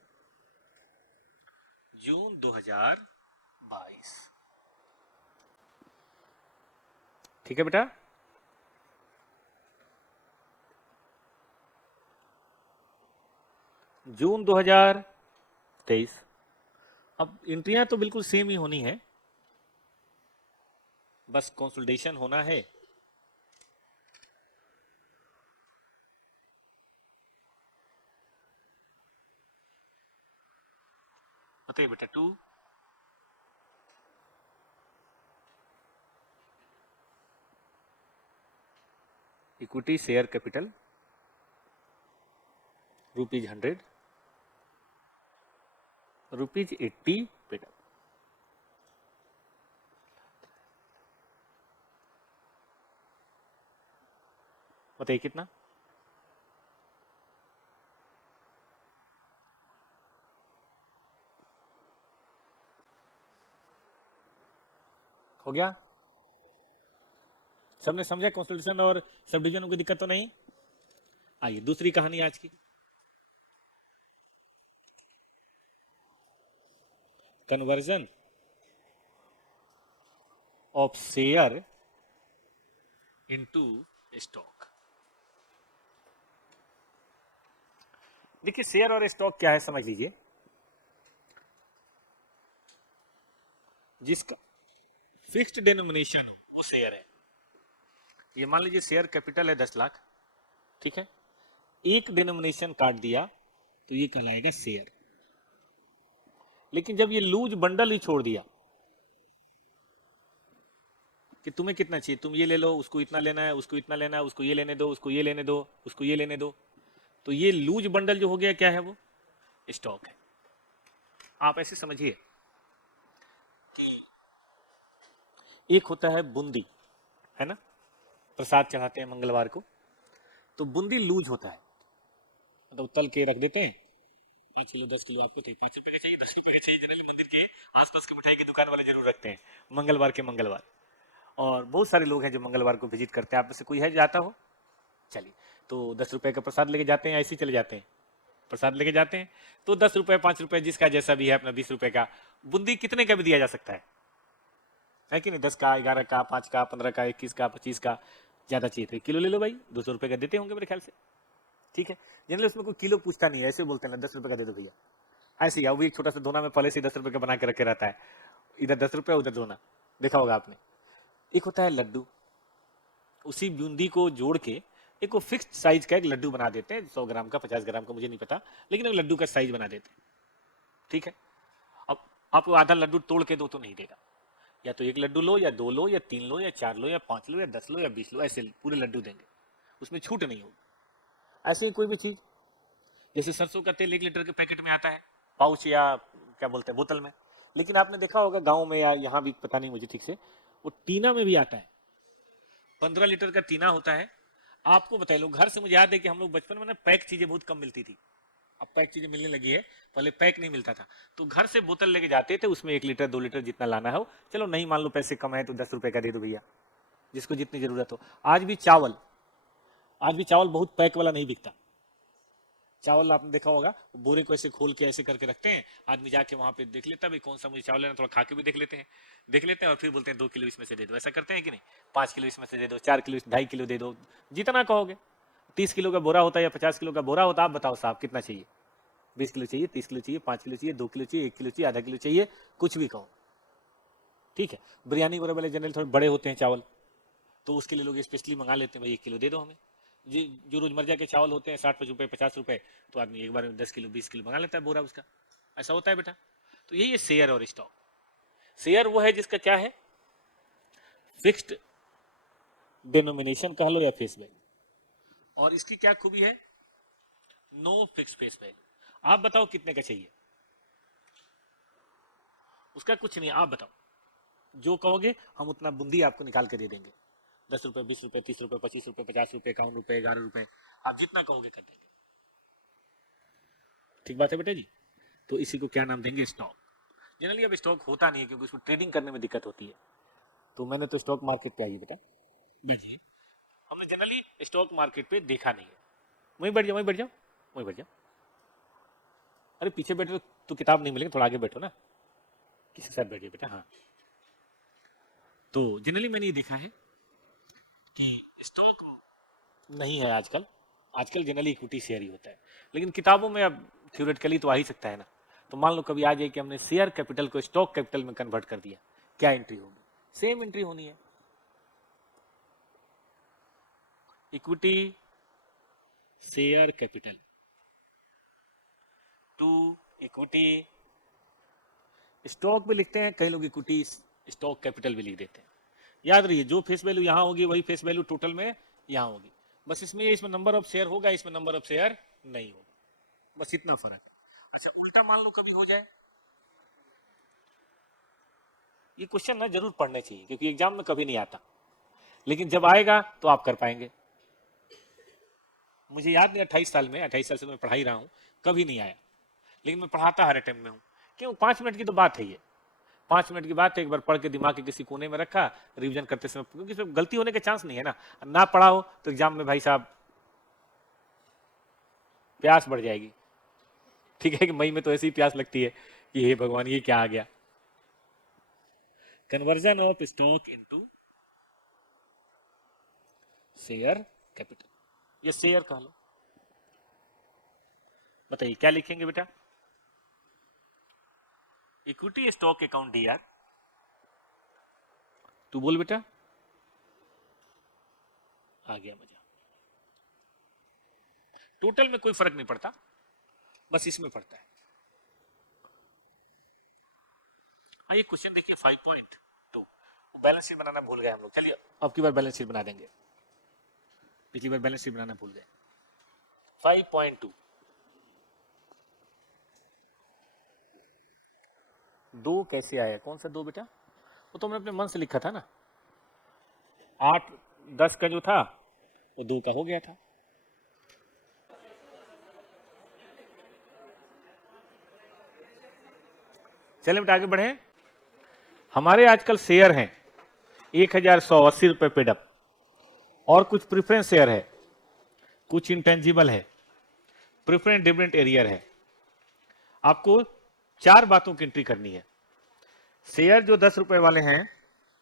जून 2022। ठीक है बेटा, जून 2023। अब एंट्रियां तो बिल्कुल सेम ही होनी है, बस कंसोलिडेशन होना है। बताइए बेटा, 2 equity share capital ₹100, ₹80 paid up. बताइए कितना? हो गया? सबने समझा कंसोलिडेशन और सब डिवीजन की दिक्कत तो नहीं? आइए दूसरी कहानी आज की, conversion of share into stock. देखिए शेयर और स्टॉक क्या है समझ लीजिए, जिसका फिक्स्ड डेनोमिनेशन हो वो शेयर है। ये मान लीजिए शेयर कैपिटल है 10 लाख, ठीक है, एक डेनोमिनेशन काट दिया तो ये कहलाएगा शेयर। लेकिन जब ये लूज बंडल ही छोड़ दिया कि तुम्हें कितना चाहिए, तुम ये ले लो, उसको इतना लेना है, उसको इतना लेना है, उसको ये लेने दो, उसको ये लेने दो, उसको ये लेने दो, तो ये लूज बंडल जो हो गया क्या है, वो स्टॉक है। आप ऐसे समझिए कि एक होता है बूंदी, है ना, प्रसाद चढ़ाते हैं मंगलवार को, तो बूंदी लूज होता है, मतलब तल के रख देते हैं, 5 किलो 10 किलो आपको चाहिए, 5 रुपए का चाहिए, 10 रुपए का चाहिए, जनरली मंदिर के आसपास की मिठाई की दुकान वाले जरूर रखते हैं मंगलवार के मंगलवार। और बहुत सारे लोग हैं जो मंगलवार को विजिट करते हैं, आप में से कोई है जाता हो? चलिए, तो 10 रुपए का प्रसाद लेके जाते हैं, ऐसे ही चले जाते हैं, प्रसाद लेके जाते हैं, तो 10 रुपए 5 रुपए जिसका जैसा भी है, अपना 20 रुपए का बूंदी कितने का भी दिया जा सकता है कि नहीं, 10 का, 11 का, 5 का, 15 का, 21 का, 25 का, ज्यादा चाहिए तो 1 किलो ले लो भाई, 200 रुपए का देते होंगे मेरे ख्याल से। ठीक है, जनरली उसमें कोई किलो पूछता नहीं है, ऐसे बोलते हैं 10 रुपए का दे दो भैया, ऐसे ही। वो भी एक छोटा सा दोना में पहले से 10 रुपए का बना के रखे रहता है, इधर 10 रुपए उधर दोना, देखा होगा आपने। एक होता है लड्डू, उसी बूंदी को जोड़ के एक वो फिक्स्ड साइज का एक लड्डू बना देते हैं, 100 ग्राम का, 50 ग्राम का, मुझे नहीं पता, लेकिन एक लड्डू का साइज बना देते हैं। ठीक है, अब आपको आधा लड्डू तोड़ के दो तो नहीं देगा, या तो एक लड्डू लो, या 2 लो, या 3 लो, या 4 लो, या 5 लो, या 10 लो, या 20 लो, ऐसे पूरे लड्डू देंगे, उसमें छूट नहीं होगी। ऐसे ही कोई भी चीज, जैसे सरसों का तेल 1 लीटर के पैकेट में आता है, पाउच या क्या बोलते हैं बोतल में, लेकिन आपने देखा होगा गाँव में या यहाँ भी, पता नहीं मुझे ठीक से, वो टीना में भी आता है, 15 लीटर का टीना होता है। आपको बताए लोग घर से, मुझे याद है कि हम लोग बचपन में ना पैक चीजें बहुत कम मिलती थी, अब पैक चीजें मिलने लगी है, पहले पैक नहीं मिलता था, तो घर से बोतल लेके जाते थे, उसमें 1 लीटर 2 लीटर जितना लाना हो, चलो नहीं मान लो पैसे कम है तो 10 रुपए का दे दो भैया, जिसको जितनी जरूरत हो। आज भी चावल बहुत पैक वाला नहीं बिकता, चावल आपने देखा होगा बोरे को ऐसे खोल के ऐसे करके रखते हैं, आदमी जाके वहां पे देख लेता है भाई कौन सा मुझे चावल लेना, थोड़ा खा के भी देख लेते हैं और फिर बोलते हैं 2 किलो इसमें से दे दो, ऐसा करते हैं कि नहीं, 5 किलो इसमें से दे दो, 4 किलो, 2.5 किलो दे दो, जितना कहोगे। 30 किलो का बोरा होता है या 50 किलो का बोरा होता है, आप बताओ साहब कितना चाहिए, 20 किलो चाहिए, 30 किलो चाहिए, 5 किलो चाहिए, 2 किलो चाहिए, 1 किलो चाहिए, आधा किलो चाहिए, कुछ भी कहो। ठीक है, बिरयानी वगैरह वाले जनरल थोड़े बड़े होते हैं चावल, तो उसके लिए लोग स्पेशली मंगा लेते हैं, भाई 1 किलो दे दो हमें। जो रोजमर्रा के चावल होते हैं 60 रुपए 50 रुपए, तो आदमी एक बार में 10 किलो 20 किलो मंगा लेता है बोरा उसका, ऐसा होता है बेटा। तो यही है शेयर और स्टॉक। शेयर वो है जिसका क्या है, फिक्स्ड डिनोमिनेशन कह लो या फेस वैल्यू। और इसकी क्या खूबी है? No fix face value. आप बताओ कितने का चाहिए? उसका कुछ नहीं, आप बताओ, जो कहोगे हम उतना बूंदी आपको निकाल के दे देंगे। 10 रुपए, 20 रुपए, 30 रुपए, 25 रुपए, 50 रुपए, 51 रुपए, 11 रुपए, आप जितना कहोगे कर देंगे। ठीक बात है बेटे जी। तो इसी को क्या नाम देंगे? स्टॉक। जनरली अब स्टॉक होता नहीं है क्योंकि उसको ट्रेडिंग करने में दिक्कत होती है, तो मैंने तो स्टॉक मार्केट पे आइए बेटा जी, हमने जनरली स्टॉक मार्केट पे देखा नहीं है। वहीं बैठ जाओ, वहीं बैठ जाओ, वहीं बैठ जाओ। अरे पीछे बैठे तो किताब नहीं मिलेगी, थोड़ा आगे बैठो ना, किसी के साथ बैठिए बेटा। हाँ, तो जनरली मैंने ये देखा है कि स्टॉक नहीं है आजकल। आजकल जनरली इक्विटी शेयर ही होता है, लेकिन किताबों में अब थ्योरेटिकली तो आ ही सकता है ना। तो मान लो कभी आ जाए कि हमने शेयर कैपिटल को स्टॉक कैपिटल में कन्वर्ट कर दिया, क्या एंट्री होगी? सेम एंट्री होनी है, equity share capital to equity. Stock भी लिखते हैं कई लोग, इक्विटी स्टॉक कैपिटल भी लिख देते हैं। याद रहिए, जो फेस वैल्यू यहां होगी वही फेस वैल्यू टोटल में यहां होगी। बस इसमें नंबर ऑफ शेयर होगा, इसमें नंबर ऑफ शेयर नहीं होगा, बस इतना फर्क। अच्छा, उल्टा मान लो कभी हो जाए, ये क्वेश्चन ना जरूर पढ़ने चाहिए क्योंकि एग्जाम में कभी नहीं आता, लेकिन जब आएगा तो आप कर पाएंगे। मुझे याद नहीं, 28 साल से मैं पढ़ा ही रहा हूं, कभी नहीं आया, लेकिन मैं पढ़ाता हर टाइम में हूं। क्यों? 5 मिनट की तो बात है ये, 5 मिनट की बात है, एक बार पढ़ के दिमाग के किसी कोने में रखा, रिवीजन करते समय, क्योंकि इसमें गलती होने के चांस नहीं है ना पढ़ा हो तो एग्जाम में भाई साहब प्यास बढ़ जाएगी। ठीक है कि मई में तो ऐसी प्यास लगती है कि हे भगवान ये क्या आ गया। Conversion of stock into share capital, ये शेयर कह लो। बताइए क्या लिखेंगे बेटा? Equity stock account DR. तू बोल बेटा, आ गया मजा। टोटल में कोई फर्क नहीं पड़ता, बस इसमें पड़ता है। हाँ, ये क्वेश्चन देखिए 5.2, बैलेंस शीट बनाना भूल गए हम लोग। चलिए अब की बार बैलेंस शीट बना देंगे, पिछली बार बैलेंस शीट बनाना भूल गए। 5.2, 2 कैसे आया? कौन सा 2 बेटा? वो तो हमने अपने मन से लिखा था ना, 8 10 का जो था वो 2 का हो गया था। चलिए बेटा आगे बढ़े। हमारे आजकल शेयर हैं 1180 रुपए पेड अप, और कुछ प्रेफरेंस शेयर है, कुछ इंटेंजिबल है, प्रेफरेंस डिविडेंड एरियर है। आपको 4 बातों की एंट्री करनी है। शेयर जो 10 रुपए वाले हैं,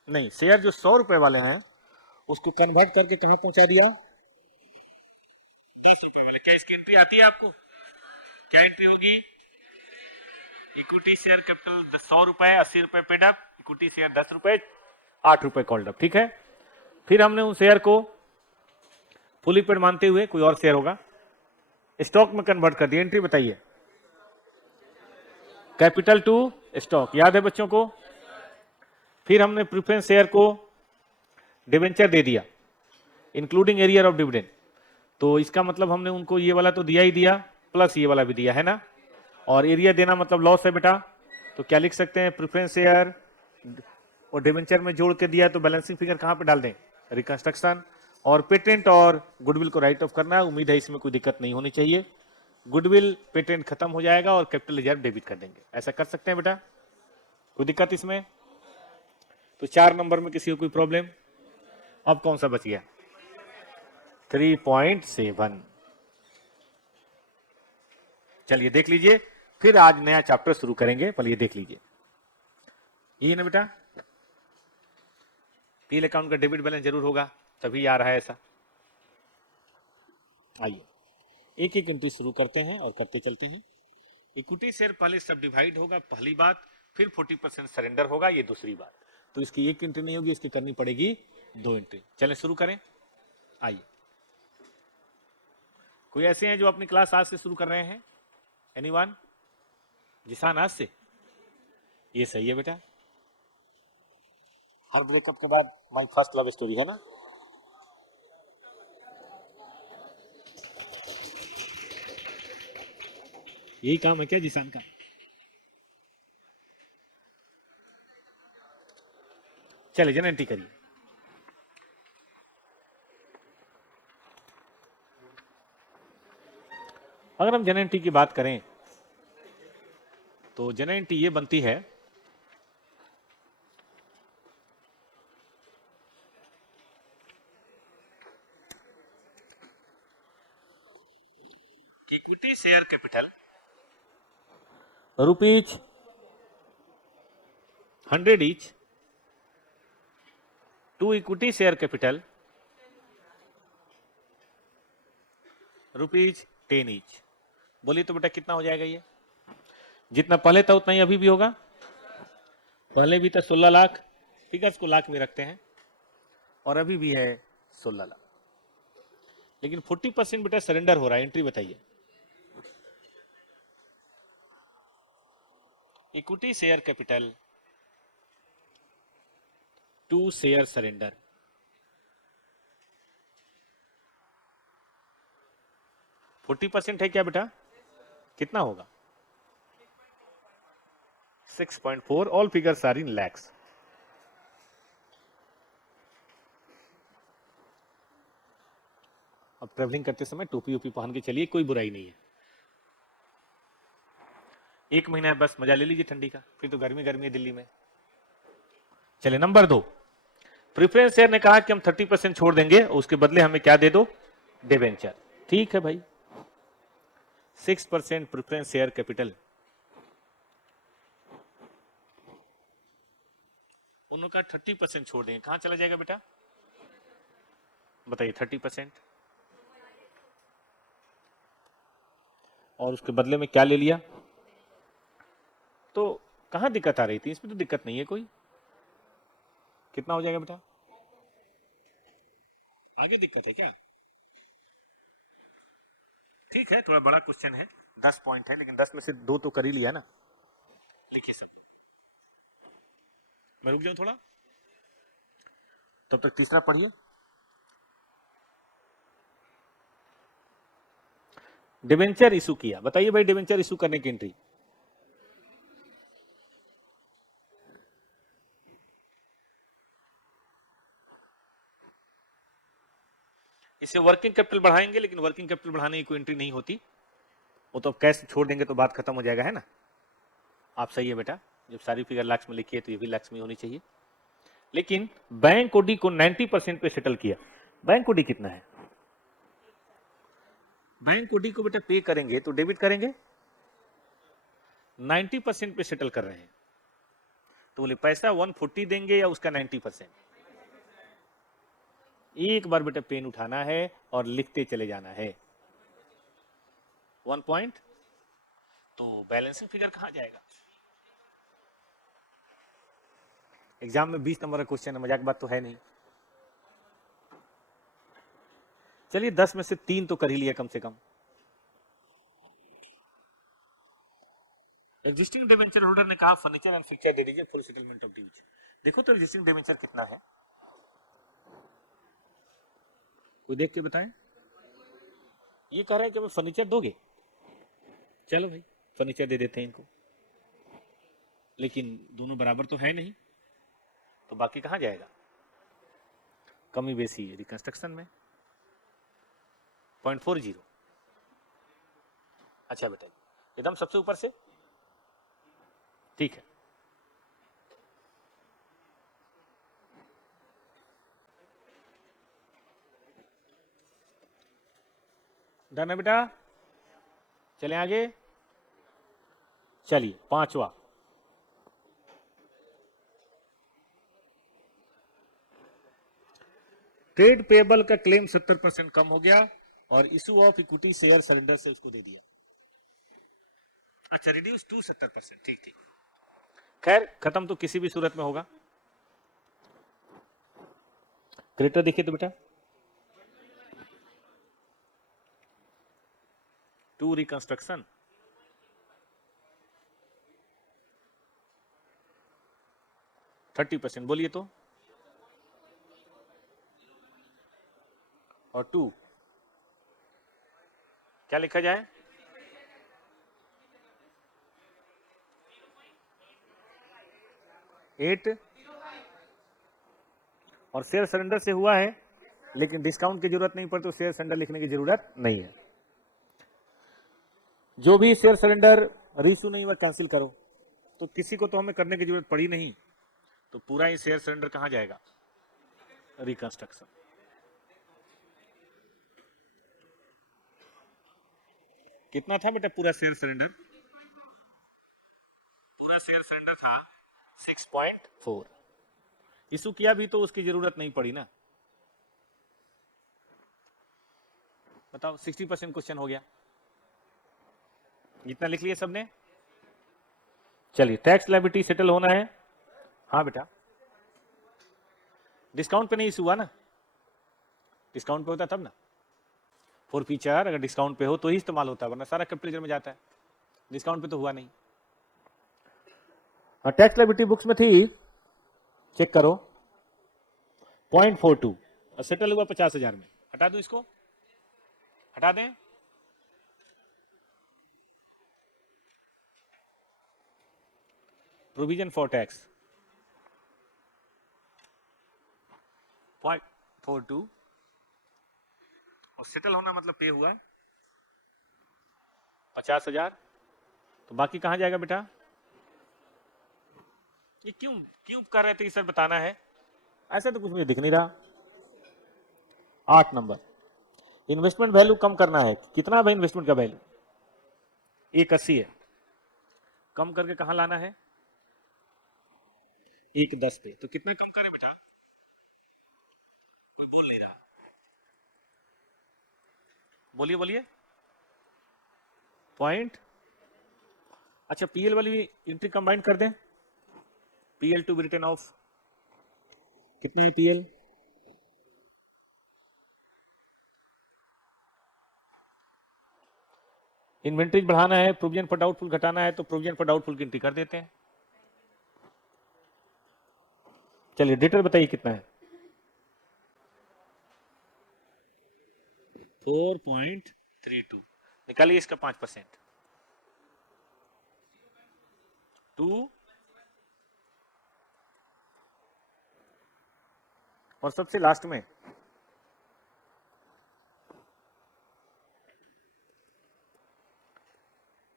नहीं, शेयर जो 100 रुपए वाले हैं उसको कन्वर्ट करके कहां पहुंचा दिया? 10 रुपए वाले। क्या इसकी एंट्री आती है आपको? क्या एंट्री होगी? इक्विटी शेयर कैपिटल 100 रुपए, 80 रुपए पेड अप, इक्विटी शेयर 10 रुपए, 8 रुपए कॉल्ड अप। ठीक है, फिर हमने उन शेयर को फुली पेड मानते हुए कोई और शेयर होगा स्टॉक में कन्वर्ट कर दिया। एंट्री बताइए, कैपिटल टू स्टॉक, याद है बच्चों को? फिर हमने प्रेफरेंस शेयर को डिवेंचर दे दिया इंक्लूडिंग एरियर ऑफ डिविडेंड, तो इसका मतलब हमने उनको ये वाला तो दिया ही दिया, प्लस ये वाला भी दिया है ना, और एरिया देना मतलब लॉस है बेटा। तो क्या लिख सकते हैं? प्रेफरेंस शेयर और डिवेंचर में जोड़ के दिया, तो बैलेंसिंग फिगर कहां पे डाल दें? रिकंस्ट्रक्शन। और पेटेंट और गुडविल को राइट ऑफ करना है, उम्मीद है इसमें कोई दिक्कत नहीं होनी चाहिए। गुडविल पेटेंट खत्म हो जाएगा और कैपिटल रिजर्व डेबिट कर देंगे, ऐसा कर सकते हैं बेटा? कोई दिक्कत इसमें? तो 4 नंबर में किसी को कोई प्रॉब्लम? अब कौन सा बच गया? 3.7। चलिए देख लीजिए, फिर आज नया चैप्टर शुरू करेंगे, पहले ये देख लीजिए। ये ना बेटा, पीएल अकाउंट का डेबिट बैलेंस जरूर होगा, तभी आ रहा है ऐसा। आइए एक एक एंट्री शुरू करते हैं और करते चलते हैं। इक्विटी शेयर पहले सब डिवाइड होगा, पहली बात, फिर 40% सरेंडर होगा, ये दूसरी बात। तो इसकी एक एंट्री नहीं होगी, इसकी करनी पड़ेगी 2 एंट्री। चलें शुरू करें। आइए, कोई ऐसे हैं जो अपनी क्लास आज से शुरू कर रहे हैं? एनीवन? जिसान आज से? ये सही है बेटा, हर ब्रेकअप के बाद माय फर्स्ट लव स्टोरी है ना, यही काम है क्या जिसान का? चलिए जन एंट्री करिए। अगर हम जन एंट्री की बात करें तो जन एंट्री ये बनती है equity share capital rupees 100 each to equity share capital rupees 10 each। बोलिए तो बेटा कितना हो जाएगा? ये जितना पहले था उतना ही अभी भी होगा। पहले भी था 16 लाख, फिगर्स को लाख में रखते हैं, और अभी भी है 16 लाख। लेकिन 40% बेटा सरेंडर हो रहा है। एंट्री बताइए। Equity share capital to share surrender, forty % है क्या बेटा? कितना होगा? 6.4। All figures are in lakhs. अब ट्रेवलिंग करते समय टोपी ओपी पहन के चलिए, कोई बुराई नहीं है। एक महीना है बस, मजा ले लीजिए ठंडी का, फिर तो गर्मी गर्मी है दिल्ली में। चलिए नंबर 2, प्रेफरेंस शेयर ने कहा कि हम 30% छोड़ देंगे, उसके बदले हमें क्या दे दो? डिबेंचर। ठीक है भाई, 6% प्रेफरेंस शेयर कैपिटल। उनका 30% छोड़ देंगे, कहां चला जाएगा बेटा? बताइए 30%। और उसके बदले में क्या ले लिया? तो कहां दिक्कत आ रही थी? इसमें तो दिक्कत नहीं है कोई। कितना हो जाएगा बेटा? आगे दिक्कत है क्या? ठीक है, थोड़ा बड़ा क्वेश्चन है, 10 पॉइंट है, लेकिन 10 में से 2 तो कर ही लिया ना। लिखिए सब। मैं रुक जाऊं थोड़ा, तब तक तीसरा पढ़िए। डिबेंचर इशू किया। बताइए भाई, डिबेंचर इशू करने की एंट्री। इसे वर्किंग कैपिटल बढ़ाएंगे, लेकिन वर्किंग कैपिटल बढ़ाने की कोई एंट्री नहीं होती, वो तो कैश छोड़ देंगे तो बात खत्म हो जाएगा, है ना? आप सही है बेटा, जब सारी फिगर लाख्स में लिखी है तो ये भी लाख्स में होनी चाहिए। लेकिन बैंक ओडी को 90% पे सेटल किया। बैंक ओडी कितना है? बैंक ओडी को बेटा पे करेंगे तो डेबिट करेंगे, 90% पे सेटल कर रहे हैं, तो बोले पैसा 140 देंगे या उसका 90%? एक बार बेटा पेन उठाना है और लिखते चले जाना है। 1 पॉइंट, तो बैलेंसिंग फिगर कहां जाएगा? एग्जाम में 20 नंबर का क्वेश्चन है, मजाक बात तो है नहीं। चलिए 10 में से 3 तो कर ही लिया कम से कम। एग्जिस्टिंग डिबेंचर होल्डर ने कहा फर्नीचर एंड फिक्चर दे दीजिए, फुल सेटलमेंट ऑफ ड्यूज। देखो तो एग्जिस्टिंग डिबेंचर कितना है, कोई देख के बताएं। ये कह रहा है कि हमें फर्नीचर दोगे, चलो भाई फर्नीचर दे देते हैं इनको, लेकिन दोनों बराबर तो है नहीं, तो बाकी कहां जाएगा? कमी बेसी रिकंस्ट्रक्शन में 0.40। अच्छा बेटा, एकदम सबसे ऊपर से, ठीक है। डन है बेटा, चलें आगे। चलिए 5वां, ट्रेड पेबल का क्लेम 70% कम हो गया और issue of equity share surrender से उसको दे दिया। अच्छा, रिड्यूस टू 70%, ठीक ठीक। खैर खत्म तो किसी भी सूरत में होगा। क्रेडिटर देखिए तो बेटा, टू रिकंस्ट्रक्शन, %30, बोलिए तो, और 2 क्या लिखा जाए? 8 और शेयर सरेंडर से हुआ है, लेकिन डिस्काउंट की जरूरत नहीं पड़ती तो शेयर सरेंडर लिखने की जरूरत नहीं है। जो भी शेयर सरेंडर रीइश्यू नहीं हुआ कैंसिल करो, तो किसी को तो हमें करने की जरूरत पड़ी नहीं, तो पूरा ही शेयर सरेंडर कहां जाएगा, रिकंस्ट्रक्शन। कितना था बेटा पूरा शेयर सरेंडर? पूरा शेयर सरेंडर था 6.4। इशू किया भी तो उसकी जरूरत नहीं पड़ी ना। बताओ 60% क्वेश्चन हो गया। इतना लिख लिया सबने? चलिए, टैक्स लायबिलिटी सेटल होना है। हाँ बेटा, डिस्काउंट पे नहीं इशू हुआ ना, डिस्काउंट पे होता तब ना। फॉर फीचर अगर डिस्काउंट पे हो तो ही इस्तेमाल होता है, वरना सारा कैपिटल में जाता है। डिस्काउंट पे तो हुआ नहीं। हाँ, टैक्स लायबिलिटी बुक्स में थी, चेक करो 0.42 और सेटल हुआ 50,000 में। हटा दो इसको, हटा दें। प्रोविजन फॉर टैक्स 0.42 और सेटल होना मतलब पे हुआ 50,000। तो बाकी कहां जाएगा बेटा? ये क्यों क्यों कर रहे थे सर, बताना है। ऐसा तो कुछ मुझे दिख नहीं रहा। 8 नंबर, इन्वेस्टमेंट वैल्यू कम करना है। कितना भाई इन्वेस्टमेंट का वैल्यू? 180 है। कम करके कहां लाना है? 110 पे। तो कितना कम करें बेटा? कोई बोल नहीं रहा, बोलिए बोलिए। पॉइंट, अच्छा पीएल वाली एंट्री कंबाइन कर दें। PL to be written off, कितने पीएल? इन्वेंट्री बढ़ाना है, प्रोविजन फॉर डाउटफुल घटाना है, तो प्रोविजन फॉर डाउटफुल की एंट्री कर देते हैं। चलिए डेटर बताइए कितना है? 4.32। निकालिए इसका 5%। 2 और सबसे लास्ट में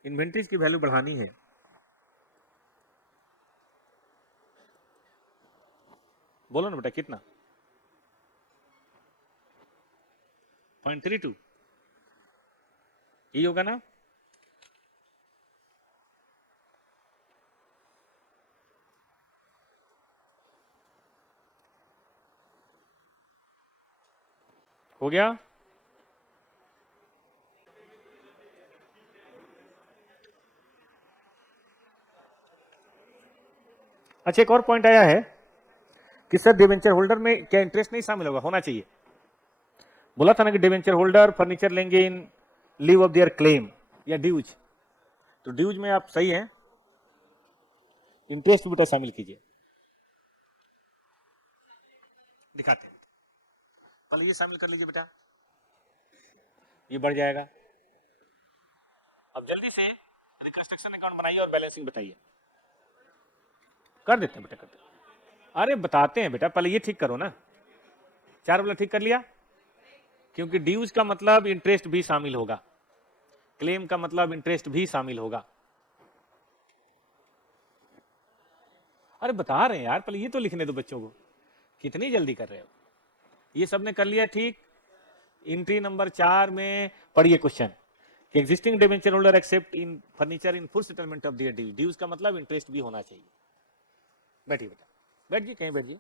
इन्वेंट्रीज की वैल्यू बढ़ानी है। बोलो ना बेटा कितना? 0.32 यही होगा ना? हो गया? अच्छा, एक और पॉइंट आया है कि सर डिवेंचर होल्डर में क्या इंटरेस्ट नहीं शामिल होगा? होना चाहिए। बोला था ना कि डिवेंचर होल्डर फर्नीचर लेंगे इन लीव ऑफ देयर क्लेम या ड्यूज, तो ड्यूज में आप सही हैं, इंटरेस्ट बेटा शामिल कीजिए। दिखाते हैं, पहले ये शामिल कर लीजिए बेटा, ये बढ़ जाएगा। अब जल्दी से रिकंस्ट्रक्शन अकाउंट बनाइए और बैलेंसिंग बताइए। कर देते हैं बेटा, कर देते हैं। अरे बताते हैं बेटा, पहले ये ठीक करो ना। 4 वाला ठीक कर लिया, क्योंकि ड्यूज का मतलब इंटरेस्ट भी शामिल होगा, क्लेम का मतलब इंटरेस्ट भी शामिल होगा। अरे बता रहे हैं यार, पहले ये तो लिखने दो बच्चों को, कितनी जल्दी कर रहे हो। ये सबने कर लिया ठीक। एंट्री नंबर 4 में पढ़िए question, existing debenture holder accept in furniture in full settlement of their due. Dues का मतलब इंटरेस्ट भी होना चाहिए। बैठिए बेटा, बैठिए, कहीं बैठिए।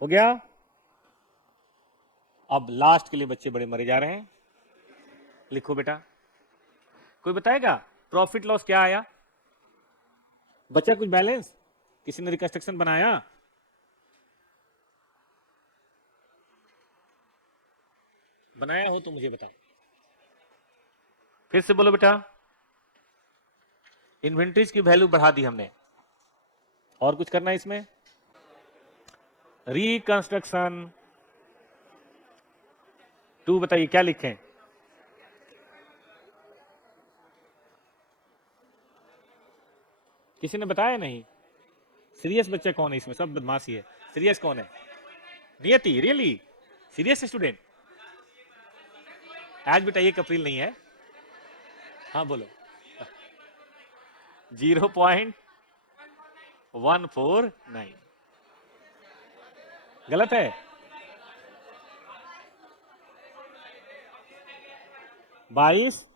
हो गया? अब लास्ट के लिए बच्चे बड़े मरे जा रहे हैं। लिखो बेटा, कोई बताएगा प्रॉफिट लॉस क्या आया? बचा कुछ बैलेंस? किसी ने रिकंस्ट्रक्शन बनाया? बनाया हो तो मुझे बताओ। फिर से बोलो बेटा। इन्वेंट्रीज की वैल्यू बढ़ा दी हमने, और कुछ करना है इसमें? रिकंस्ट्रक्शन 2 बताइए क्या लिखें? किसी ने बताया नहीं? सीरियस बच्चा कौन है इसमें? सब बदमाशी है। सीरियस कौन है? नियति, रियली सीरियस स्टूडेंट? आज बेटा 1 अप्रैल नहीं है। हाँ बोलो। 0.149 गलत है। 22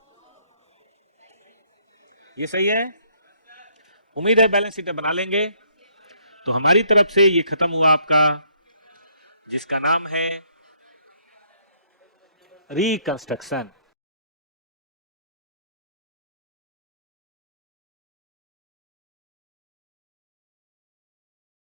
ये सही है। उम्मीद है बैलेंस शीट बना लेंगे। तो हमारी तरफ से ये खत्म हुआ आपका, जिसका नाम है रिकंस्ट्रक्शन।